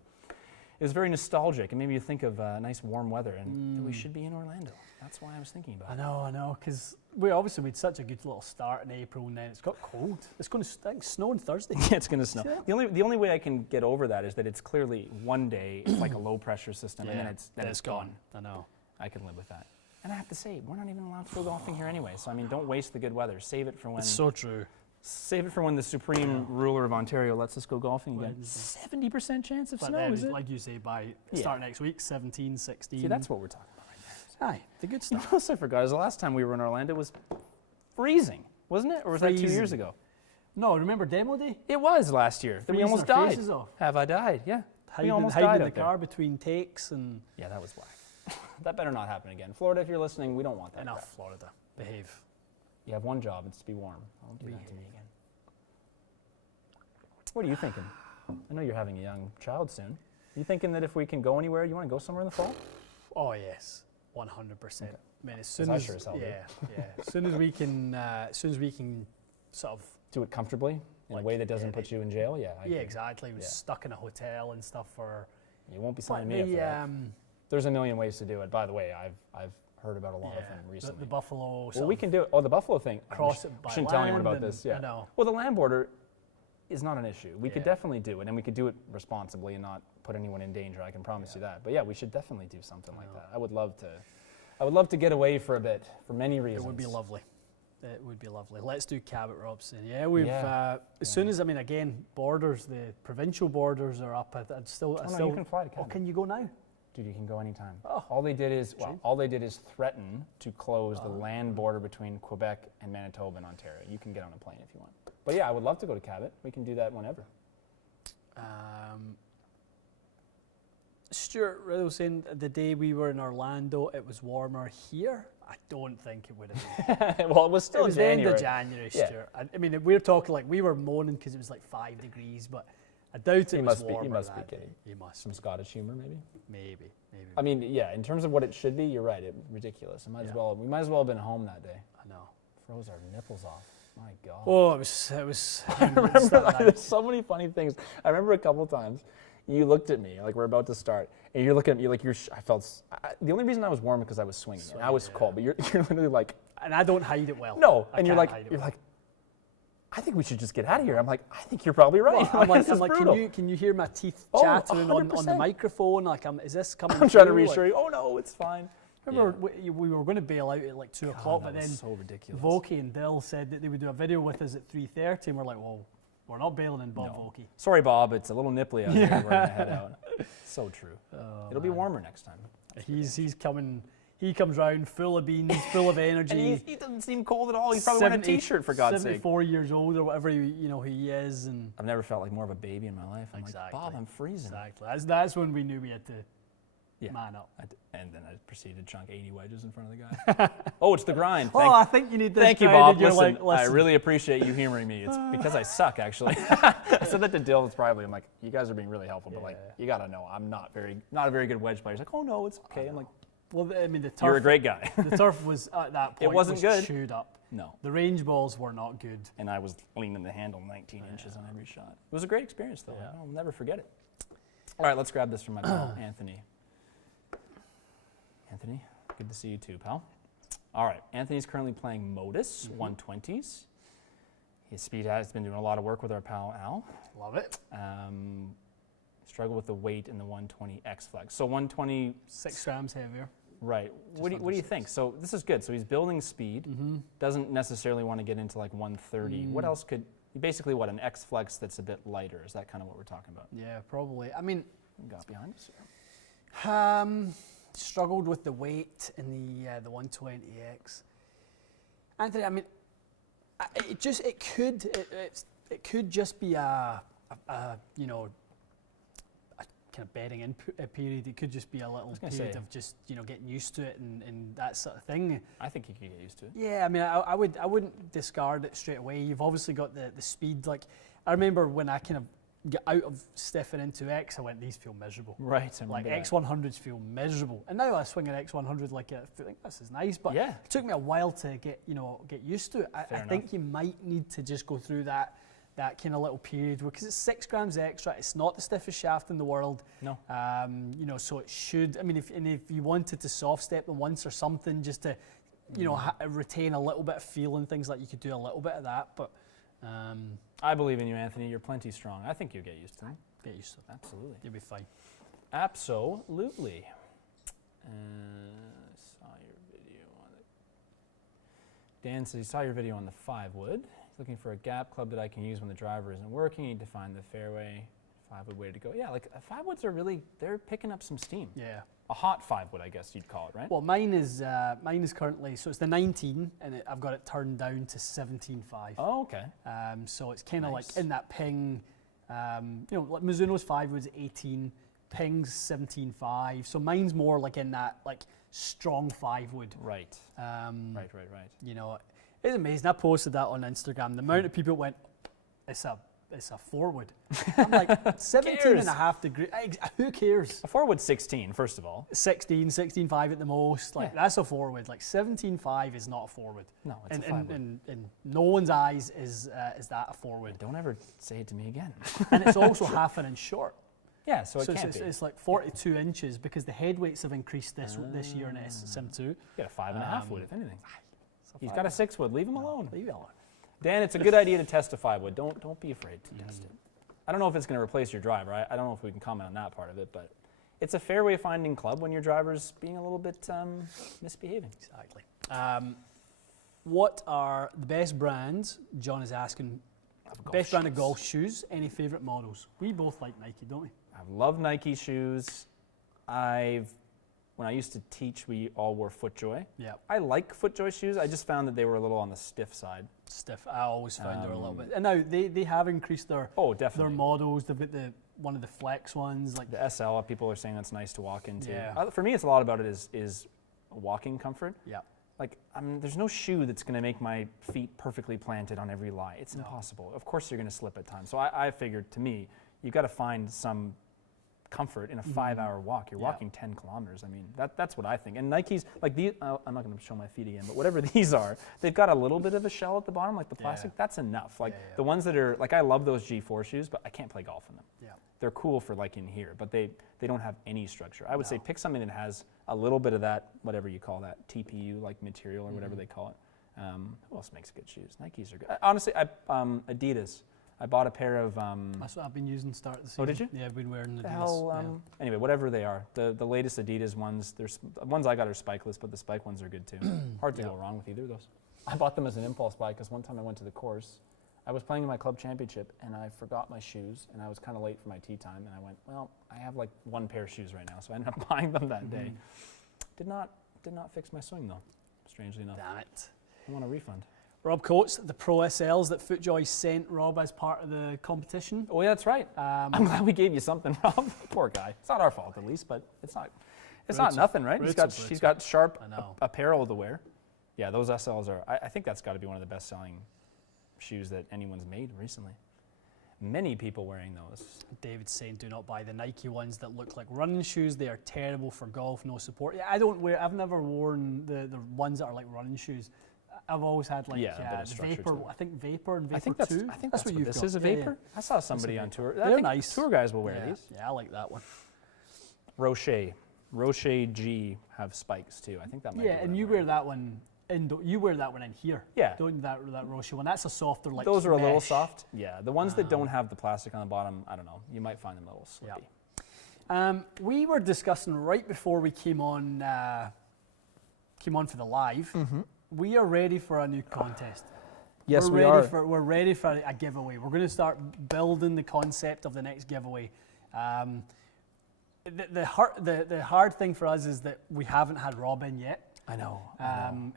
It was very nostalgic, and made me think of nice warm weather, and we should be in Orlando. That's why I was thinking about it. I know, because we had such a good little start in April, and then it's got cold. It's going to snow on Thursday. Yeah, it's going to snow. The only way I can get over that is that it's clearly one day it's like a low pressure system, and then it's gone. I know. I can live with that. And I have to say, we're not even allowed to go golfing here anyway. So I mean, don't waste the good weather. Save it for when. It's so true. Save it for when the supreme ruler of Ontario lets us go golfing again. 70% chance of snow, is it? Like you say, by start next week, 17, 16. See, that's what we're talking about right there. Aye, the good stuff. What else I forgot is the last time we were in Orlando was freezing, wasn't it? Or was that 2 years ago? No, remember Demo Day? It was last year. We almost died. Have I died? Yeah. We almost died in the car between takes and... Yeah, that was whack. That better not happen again. Florida, if you're listening, we don't want that. Enough, Florida. Behave. You have one job, it's to be warm. Don't do that to me again. What are you thinking? I know you're having a young child soon. Are you thinking that if we can go anywhere, you want to go somewhere in the fall? Oh yes, 100%. Okay. I mean, as soon as as soon as we can sort of do it comfortably in a way that doesn't put you in jail. Exactly. We're stuck in a hotel and stuff for. You won't be signing me up for that. There's a million ways to do it. By the way, I've heard about a lot of them recently. The Buffalo. Well, we can do it. Oh, the Buffalo thing. Cross it by I shouldn't tell anyone about this. Yeah. I know. Well, the land border is not an issue. We could definitely do it, and we could do it responsibly and not put anyone in danger. I can promise you that. But yeah, we should definitely do something like that. I would love to get away for a bit for many reasons. It would be lovely. It would be lovely. Let's do Cabot, Robson. Yeah, we've as soon as again borders, the provincial borders are up. I'd still. You can fly to Cabot. Oh, can you go now? Dude, you can go anytime. Oh. All they did is threaten to close the land border between Quebec and Manitoba and Ontario. You can get on a plane if you want. But yeah, I would love to go to Cabot. We can do that whenever. Stuart was saying the day we were in Orlando, it was warmer here. I don't think it would have been. Well, it was still January. The end of January, Stuart. I mean, we're talking like we were moaning because it was like 5 degrees, but I doubt it was warmer. You must be kidding. You must. Some Scottish humor, maybe? Maybe. I mean, yeah, in terms of what it should be, you're right. It's ridiculous. We might as well have been home that day. I know. Froze our nipples off. My God. Oh, it was. I remember there's so many funny things. I remember a couple times you looked at me like we're about to start, and you're looking at me like the only reason I was warm because I was swinging. And I was cold, but you're literally like. And I don't hide it well. No, and you're like, I think we should just get out of here. I'm like, I think you're probably right. Well, I'm like, can you hear my teeth chattering on the microphone? Like, is this coming? I'm trying to reassure you. Oh no, it's fine. Remember, we were going to bail out at like 2 o'clock, but then so ridiculous. Volky and Dill said that they would do a video with us at 3:30, and we're like, well, we're not bailing in Bob Volky. Sorry, Bob, it's a little nipply out here. We're going to head out. So true. It'll be warmer next time. He's coming. He comes round full of beans, full of energy. And he doesn't seem cold at all. He's probably wearing a T-shirt, for God's sake. 74 years old or whatever he is. And I've never felt like more of a baby in my life. I'm like, Bob, I'm freezing. Exactly. That's when we knew we had to man up. And then I proceeded to chunk 80 wedges in front of the guy. Oh, it's the grind. I think you need this. Thank you, Bob. Listen, I really appreciate you humoring me. It's because I suck, actually. I said that to Dill. It's probably, I'm like, you guys are being really helpful, but like, you got to know, I'm not a very good wedge player. He's like, oh no, it's okay. I'm like, well, I mean, the turf. You're a great guy. The turf was at that point. It wasn't good. Chewed up. No. The range balls were not good. And I was leaning the handle 19 inches on every shot. It was a great experience, though. Yeah. I'll never forget it. All right, let's grab this from my pal, Anthony. Anthony, good to see you too, pal. All right, Anthony's currently playing Modus 120s. His speed has been doing a lot of work with our pal Al. Love it. Struggle with the weight in the 120 X flex. So 120, 6 grams heavier. Right. What do you think? So this is good. So he's building speed. Doesn't necessarily want to get into like 130. What else could? Basically, what, an X flex that's a bit lighter? Is that kind of what we're talking about? Yeah, probably. I mean, got behind us. Struggled with the weight in the 120X. Anthony, I mean, it could just be a kind of bedding in period. It could just be a little period of just getting used to it and that sort of thing. I think you could get used to it. Yeah, I mean, I wouldn't discard it straight away. You've obviously got the speed. Like I remember when I kind of get out of stiff and into X, I went, these feel miserable. Right. Like X100s feel miserable, and now I swing an X100 like I feel like this is nice, but it took me a while to get used to it. I think you might need to just go through that kind of little period because it's 6 grams extra. It's not the stiffest shaft in the world. No. So it should. I mean, if you wanted to soft step them once or something, just to retain a little bit of feel and things, like you could do a little bit of that, but. I believe in you, Anthony. You're plenty strong. I think you'll get used to it. Get used to it. Absolutely. You'll be fine. Absolutely. Saw your video on it. Dan says he saw your video on the 5-wood. He's looking for a gap club that I can use when the driver isn't working. You need to find the fairway 5-wood way to go. Yeah, like 5-woods are really, they're picking up some steam. Yeah. A hot 5-wood, I guess you'd call it, right? Well, mine is currently, so it's the 19, and I've got it turned down to 17.5. Oh, okay. So it's kind of like in that ping, like Mizuno's 5-wood's 18, ping's 17.5. So mine's more like in that like strong 5-wood. Right. Right. It's amazing. I posted that on Instagram. The amount of people went, it's a 4-wood. I'm like, 17 and a half degrees. Who cares? A 4-wood's 16, first of all. 16.5 at the most. Like that's a 4-wood. Like 17.5 is not a 4-wood. No, it's a 5-wood. In no one's eyes is that a 4-wood. Don't ever say it to me again. And it's also half an inch short. Yeah, so it can't be. It's like 42 inches because the head weights have increased this year in Sim 2. You got a 5.5 wood, if anything. He's got a 6-wood. Leave him alone. Leave it alone. Dan, it's a good idea to test a 5-wood. Don't be afraid to test it. I don't know if it's going to replace your driver. I don't know if we can comment on that part of it, but it's a fairway finding club when your driver's being a little bit misbehaving. Exactly. What are the best brands? John is asking. Best brand of golf shoes. Any favourite models? We both like Nike, don't we? I love Nike shoes. When I used to teach, we all wore FootJoy. Yeah. I like FootJoy shoes. I just found that they were a little on the stiff side. Stiff. I always found they were a little bit. And now they have increased their models. They've got one of the flex ones, like the SL. People are saying that's nice to walk into. Yeah. For me, it's a lot about it is walking comfort. Yeah. Like there's no shoe that's going to make my feet perfectly planted on every lie. It's impossible. Of course, you're going to slip at times. So I figured, to me, you've got to find some comfort in a 5-hour walk. You're walking 10 kilometers. I mean, that's what I think. And Nikes, like these, I'm not going to show my feet again, but whatever these are, they've got a little bit of a shell at the bottom, like the plastic. That's enough. Like the ones that are, like I love those G4 shoes, but I can't play golf in them. Yeah. They're cool for like in here, but they don't have any structure. I would say pick something that has a little bit of that, whatever you call that, TPU like material or whatever they call it. Who else makes good shoes? Nikes are good. Honestly, Adidas. I bought a pair of. That's what I've been using start of the season. Oh, did you? Yeah, I've been wearing Adidas. Anyway, whatever they are, the latest Adidas ones. There's ones I got are spikeless, but the spike ones are good too. Hard to go wrong with either of those. I bought them as an impulse buy because one time I went to the course. I was playing in my club championship and I forgot my shoes and I was kind of late for my tee time and I went, well, I have like one pair of shoes right now, so I ended up buying them that day. Did not fix my swing though, strangely enough. Damn it. I want a refund. Rob Coates, the Pro SLs that FootJoy sent Rob as part of the competition. Oh yeah, that's right. I'm glad we gave you something, Rob. Poor guy. It's not our fault at least, but it's not nothing, right? He's got sharp apparel to wear. Yeah, those SLs are. I think that's got to be one of the best selling shoes that anyone's made recently. Many people wearing those. David's saying do not buy the Nike ones that look like running shoes. They are terrible for golf, no support. Yeah, I've never worn the ones that are like running shoes. I've always had like the Vapor. I think Vapor and Vapor 2. I think that's what you've got. This is a Vapor? Yeah. I saw somebody on tour. They're nice. Tour guys will wear these. Yeah, I like that one. Rocher G have spikes too. I think that might be. Yeah, and you wear that one. You wear that one in here. Yeah. Don't that Rocher one. That's a softer like. Those are a little soft. Yeah. The ones that don't have the plastic on the bottom, I don't know. You might find them a little slippy. Yeah. We were discussing right before we came on for the live. Mm-hmm. We are ready for a new contest. Yes, we are. We're ready for a giveaway. We're going to start building the concept of the next giveaway. The hard thing for us is that we haven't had Rob in yet. I know.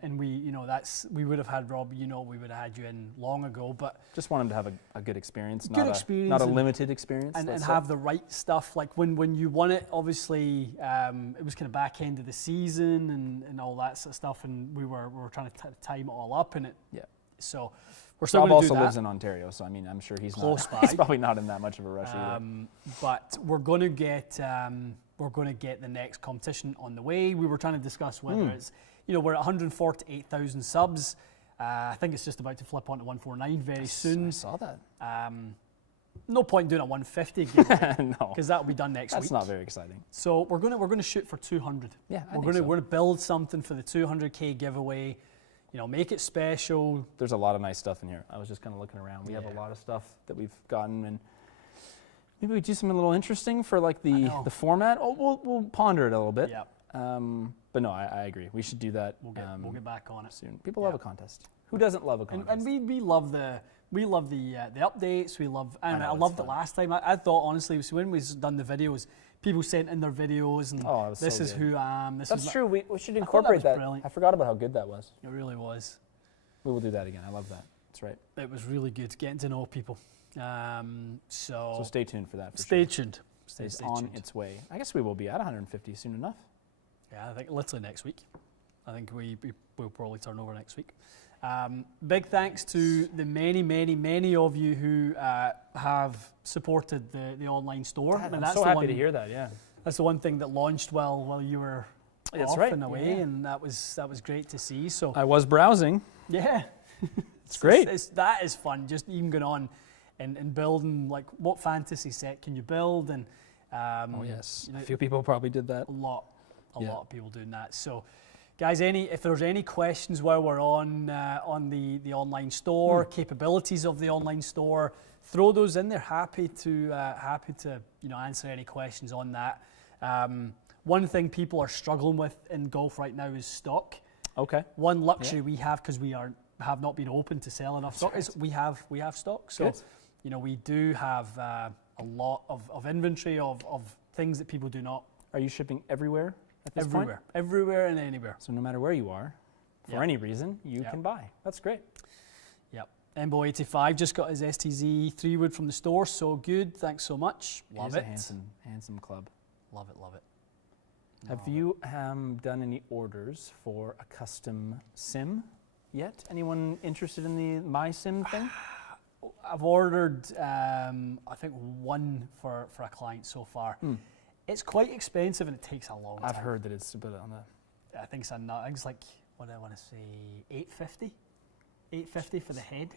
And we would have had Rob. We would have had you in long ago, but just wanted to have a good experience, not a limited experience, and have the right stuff. Like when you won it, obviously it was kind of back end of the season and all that sort of stuff, and we were trying to time it all up, and it. Yeah. So we're still Rob going to do that. also lives in Ontario, so I mean, I'm sure he's close by. He's probably not in that much of a rush either. But we're going to get the next competition on the way. We were trying to discuss whether it's, we're at 148,000 subs. I think it's just about to flip on to 149 very soon. I saw that. No point doing a 150 giveaway. No, because that'll be done next week. That's not very exciting. So we're gonna shoot for 200. Yeah, we're gonna build something for the 200K giveaway. Make it special. There's a lot of nice stuff in here. I was just kind of looking around. We have a lot of stuff that we've gotten, and maybe we do something a little interesting for like the format. Oh, we'll ponder it a little bit. Yeah. But no, I agree. We should do that. We'll get back on it soon. People love a contest. Who doesn't love a contest? And we love the updates. We love. I loved it last time. I thought honestly, when we done the videos, people sent in their videos and this is who I am. That's true. We should incorporate that. Brilliant. I forgot about how good that was. It really was. We will do that again. I love that. That's right. It was really good getting to know people. So stay tuned for that. Stay tuned. It's on its way. I guess we will be at 150 soon enough. Yeah, I think literally next week. I think we'll probably turn over next week. Big thanks to the many of you who have supported the online store. I'm so happy to hear that. Yeah, that's the one thing that launched while you were off and away, and that was great to see. So I was browsing. Yeah, it's great. That is fun. Just even going on and building, like, what fantasy set can you build? And a few people probably did that. A lot of people doing that. So. Guys, if there's any questions while we're on the online store, capabilities of the online store, throw those in there. Happy to answer any questions on that. One thing people are struggling with in golf right now is stock. Okay. One luxury we have, because we have not been open to sell enough stock, is we have stock. So we do have a lot of inventory of things that people do not. Are you shipping everywhere? Everywhere and anywhere. So no matter where you are, for any reason, you can buy. That's great. Yep. Embo85 just got his STZ 3-wood from the store. So good. Thanks so much. Love it. It's a handsome club. Love it. Have you done any orders for a custom sim yet? Anyone interested in the My Sim thing? I've ordered, I think, one for a client so far. It's quite expensive and it takes a long time. I've heard that it's a bit on the... I think it's like, what do I want to say, $850? $850 for the head.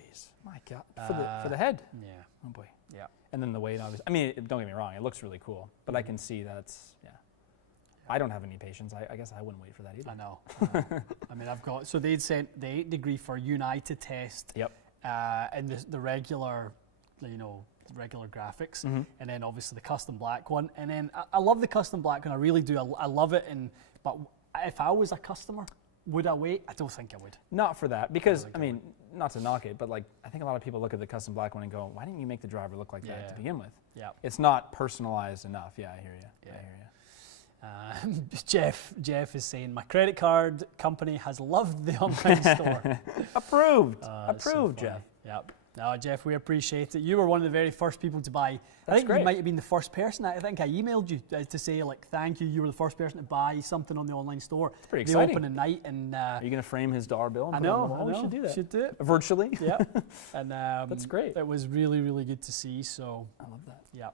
My God, for the head? Yeah. Oh boy. Yeah. And then the weight, obviously. I mean, don't get me wrong, it looks really cool, but I can see that's, I don't have any patience. I guess I wouldn't wait for that either. I know. I mean, so they'd sent the 8 degree for you and I to test. Yep. And the regular, regular graphics, and then obviously the custom black one. And then I love the custom black one. I really do. I love it. But if I was a customer, would I wait? I don't think I would. Not for that, because I mean, not to knock it, but like I think a lot of people look at the custom black one and go, "Why didn't you make the driver look like that to begin with?" Yeah, it's not personalized enough. Yeah, I hear you. I hear you. Jeff is saying my credit card company has loved the online store. Approved, so Jeff. Yep. No, Jeff, we appreciate it. You were one of the very first people to buy. That's I think great. You might have been the first person. I think I emailed you to say, like, thank you. You were the first person to buy something on the online store. It's pretty exciting. They open at night, and are you going to frame his dollar bill? And I know. We should do that. Should do it virtually. Yeah, and that's great. It was really, really good to see. So I love that. Yeah.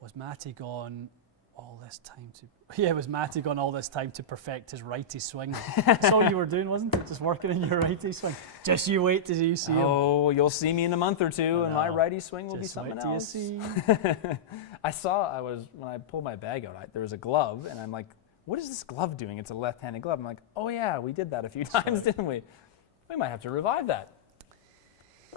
Was Matty gone all this time to? Yeah, was Matty gone all this time to perfect his righty swing? That's all you were doing, wasn't it? Just working on your righty swing. Just you wait till you see him. Oh, you'll see me in a month or two, and my righty swing will be something else. You see. When I pulled my bag out, there was a glove, and I'm like, what is this glove doing? It's a left-handed glove. I'm like, oh yeah, we did that a few times, didn't we? We might have to revive that.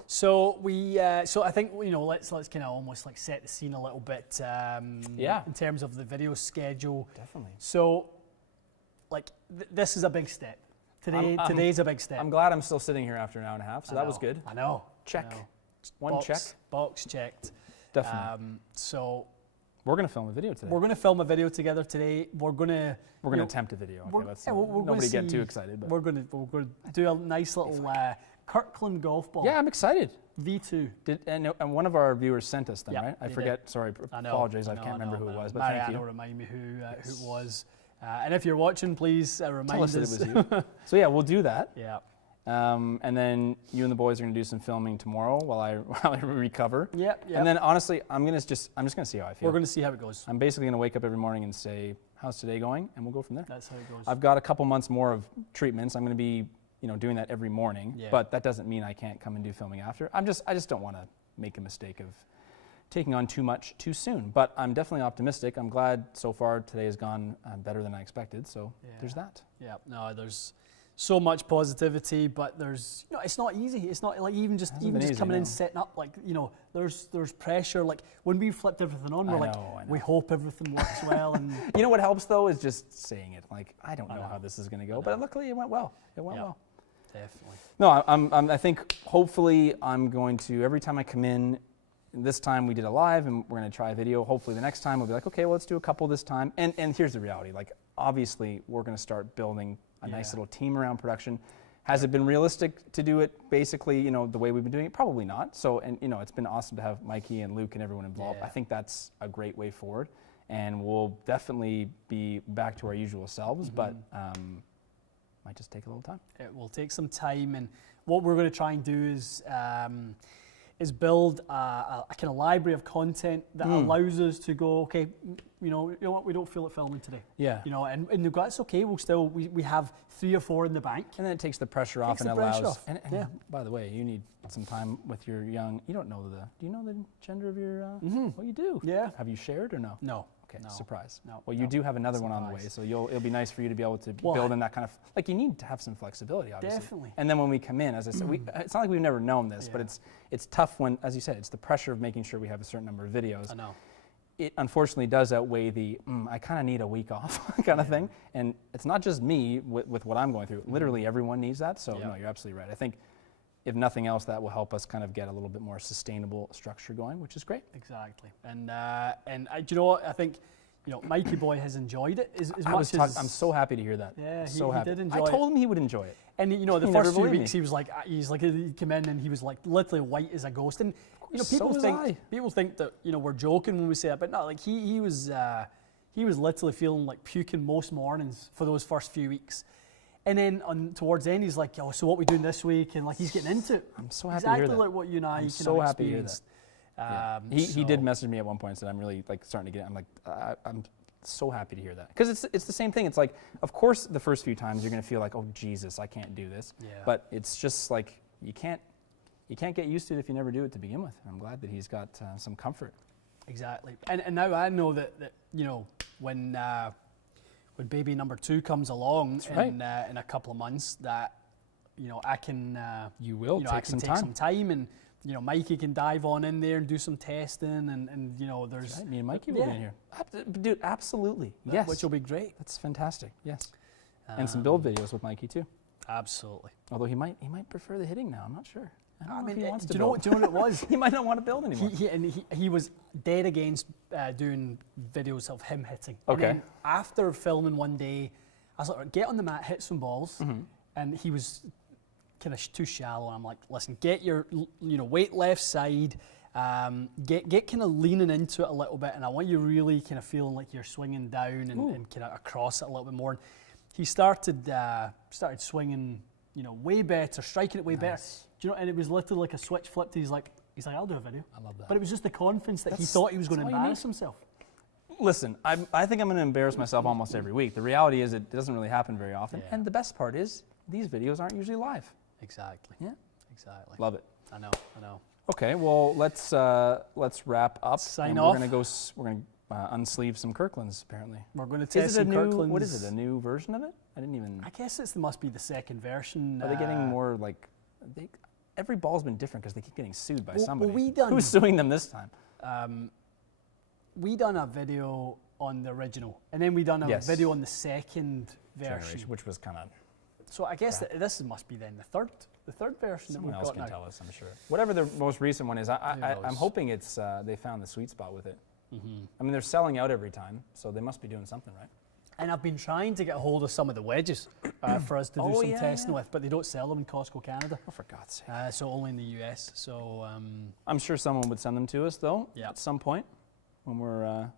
So I think let's kind of almost like set the scene a little bit. In terms of the video schedule. Definitely. So, like this is a big step. Today's a big step. I'm glad I'm still sitting here after an hour and a half. So that was good. I know. Check. One check. Box checked. Definitely. So We're going to film a video today. We're going to film a video together today. We're going to attempt a video. Okay, let's nobody get too excited. But we're going to do a nice little Kirkland golf ball. Yeah, I'm excited. V2. And one of our viewers sent us them, right? I forget. Did. Sorry, apologize. I can't remember who it was, but thank you. Remind me who it was. And if you're watching, please remind us. Tell us that it was you. So yeah, we'll do that. Yeah. And then you and the boys are going to do some filming tomorrow while I recover. Yeah. And then honestly, I'm just going to see how I feel. We're going to see how it goes. I'm basically going to wake up every morning and say, "How's today going?" And we'll go from there. That's how it goes. I've got a couple months more of treatments. I'm going to be, doing that every morning. Yeah. But that doesn't mean I can't come and do filming after. I just don't want to make a mistake of taking on too much too soon. But I'm definitely optimistic. I'm glad so far today has gone better than I expected. So there's that. Yeah. No, there's so much positivity, but there's, it's not easy. It's not like even just coming in, setting up, like, there's pressure. Like when we flipped everything on, we're like, we hope everything works well. And you know what helps though is just saying it. Like, I don't know how this is going to go, but luckily it went well. It went well. Definitely. No, I think hopefully I'm going to, every time I come in, this time we did a live and we're going to try a video. Hopefully the next time we'll be like, okay, well, let's do a couple this time. And here's the reality. Like, obviously we're going to start building a nice little team around production. Has it been realistic to do it basically, the way we've been doing it? Probably not. So, and it's been awesome to have Mikey and Luke and everyone involved. I think that's a great way forward. And we'll definitely be back to our usual selves, but might just take a little time. It will take some time, and what we're going to try and do is build a kind of library of content that allows us to go, okay, you know what, we don't feel like filming today. Yeah. And that's okay. We have 3 or 4 in the bank. And then it takes the pressure off and allows. And by the way, you need some time with your young. You don't know do you know the gender of your? Well, you do. Yeah. Have you shared or no? No. Okay, surprise. No. Well, you do have another one on the way, so it'll be nice for you to be able to build in that kind of, like, you need to have some flexibility, obviously. Definitely. And then when we come in, as I said, it's not like we've never known this, but it's tough when, as you said, it's the pressure of making sure we have a certain number of videos. I know. It unfortunately does outweigh the, I kind of need a week off kind of thing. And it's not just me with what I'm going through. Literally everyone needs that, so no, you're absolutely right. I think if nothing else, that will help us kind of get a little bit more sustainable structure going, which is great. Exactly. And do you know what, I think, Mikey boy has enjoyed it as much as... I'm so happy to hear that. Yeah, he did enjoy it. I told him he would enjoy it. And the first few weeks he came in and he was like literally white as a ghost. And people think that we're joking when we say that, but no, like he was literally feeling like puking most mornings for those first few weeks. And then towards the end he's like, so what we doing this week? And like he's getting into it. I'm so happy to hear that. Exactly like what you and I I'm can so have happy to hear that. He did message me at one point and said, I'm really like starting to get it. I'm like, I'm so happy to hear that. Because it's the same thing. It's like, of course, the first few times you're going to feel like, oh, Jesus, I can't do this. Yeah. But it's just like, you can't get used to it if you never do it to begin with. And I'm glad that he's got some comfort. Exactly. And now I know that when baby number 2 comes along in a couple of months, that I can take some time and Mikey can dive on in there and do some testing and there's me and Mikey will be in here. Dude, absolutely. Yes. Which will be great. That's fantastic. Yes. And some build videos with Mikey too. Absolutely. Although he might prefer the hitting now. I'm not sure. I mean, do you know what it was? He might not want to build anymore. He was dead against doing videos of him hitting. Okay. And then after filming one day, I was like, get on the mat, hit some balls. And he was kind of too shallow. And I'm like, listen, get your weight left side, get kind of leaning into it a little bit. And I want you really kind of feeling like you're swinging down and kind of across it a little bit more. And he started swinging, way better, striking it way better. And it was literally like a switch flipped. He's like, I'll do a video. I love that. But it was just the confidence that he thought he was going to embarrass himself. Listen, I think I'm going to embarrass myself almost every week. The reality is it doesn't really happen very often. Yeah. And the best part is these videos aren't usually live. Exactly. Yeah. Exactly. Love it. I know. Okay, well let's wrap up. Sign off. We're going to unsleeve some Kirklands apparently. We're going to test some Kirklands. What is it? A new version of it? I didn't even. I guess it must be the second version. Are they getting more like? Every ball's been different because they keep getting sued by somebody. Well, who's suing them this time? We done a video on the original, and then we done a video on the second version, which was kind of. So I guess this must be then the third version. Someone that we've else got can tell us, I'm sure. Whatever the most recent one is, I'm hoping it's they found the sweet spot with it. I mean, they're selling out every time, so they must be doing something right. And I've been trying to get a hold of some of the wedges for us to do some testing with, but they don't sell them in Costco Canada. Oh, for God's sake. So only in the US. So I'm sure someone would send them to us, though, at some point when we're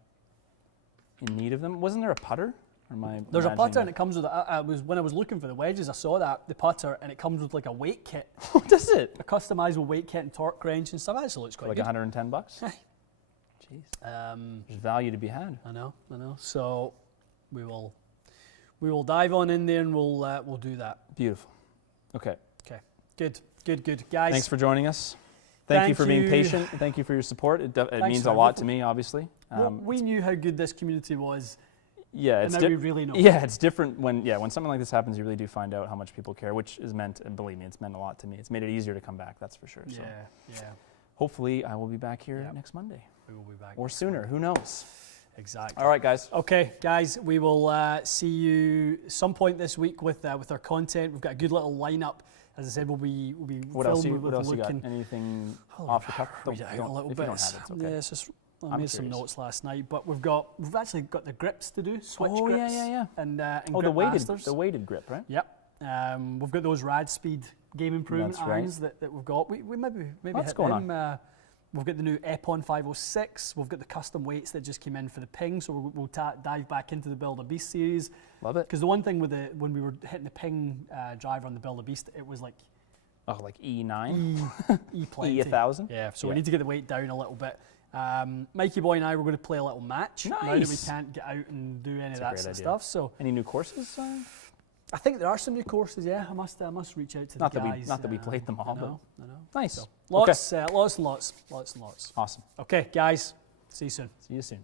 in need of them. Wasn't there a putter? There's a putter, and it comes with. When I was looking for the wedges, I saw the putter, and it comes with like a weight kit. What is it? A customizable weight kit and torque wrench and stuff. Actually looks quite like good. $110. Jeez. There's value to be had. I know. So we will dive on in there, and we'll do that. Beautiful. Okay. Good, guys. Thanks for joining us. Thank you for being patient. Thank you for your support. It means a lot to me, obviously. We knew how good this community was. Yeah, and now we really know. Yeah, it's different when something like this happens, you really do find out how much people care, which is meant, and believe me, it's meant a lot to me. It's made it easier to come back, that's for sure. So hopefully I will be back here next Monday. We will be back. Or sooner, who knows? Exactly. All right, guys. Okay, guys, we will see you some point this week with our content. We've got a good little lineup. As I said, we'll be what else you got? Anything off the cuff? Read it out a little bit. You don't have it, it's okay. Yeah, it's just I made some notes last night, but we've actually got the grips to do, switch grips. Yeah. And the weighted grip, right? Yep. We've got those Rad Speed game improvement irons that we've got. We maybe what's hit going them. on? We've got the new Epon 506. We've got the custom weights that just came in for the Ping, so we'll dive back into the Build a Beast series. Love it. Because the one thing with when we were hitting the Ping driver on the Build a Beast, it was like like E9, E1000. Yeah. So we need to get the weight down a little bit. Mikey Boy and I were going to play a little match. Nice. Now that we can't get out and do any of that sort of stuff. So any new courses? I think there are some new courses. Yeah, I must reach out to the guys. Not that we played them all, but I know. Nice. So, lots and lots. Awesome. Okay, guys. See you soon. See you soon.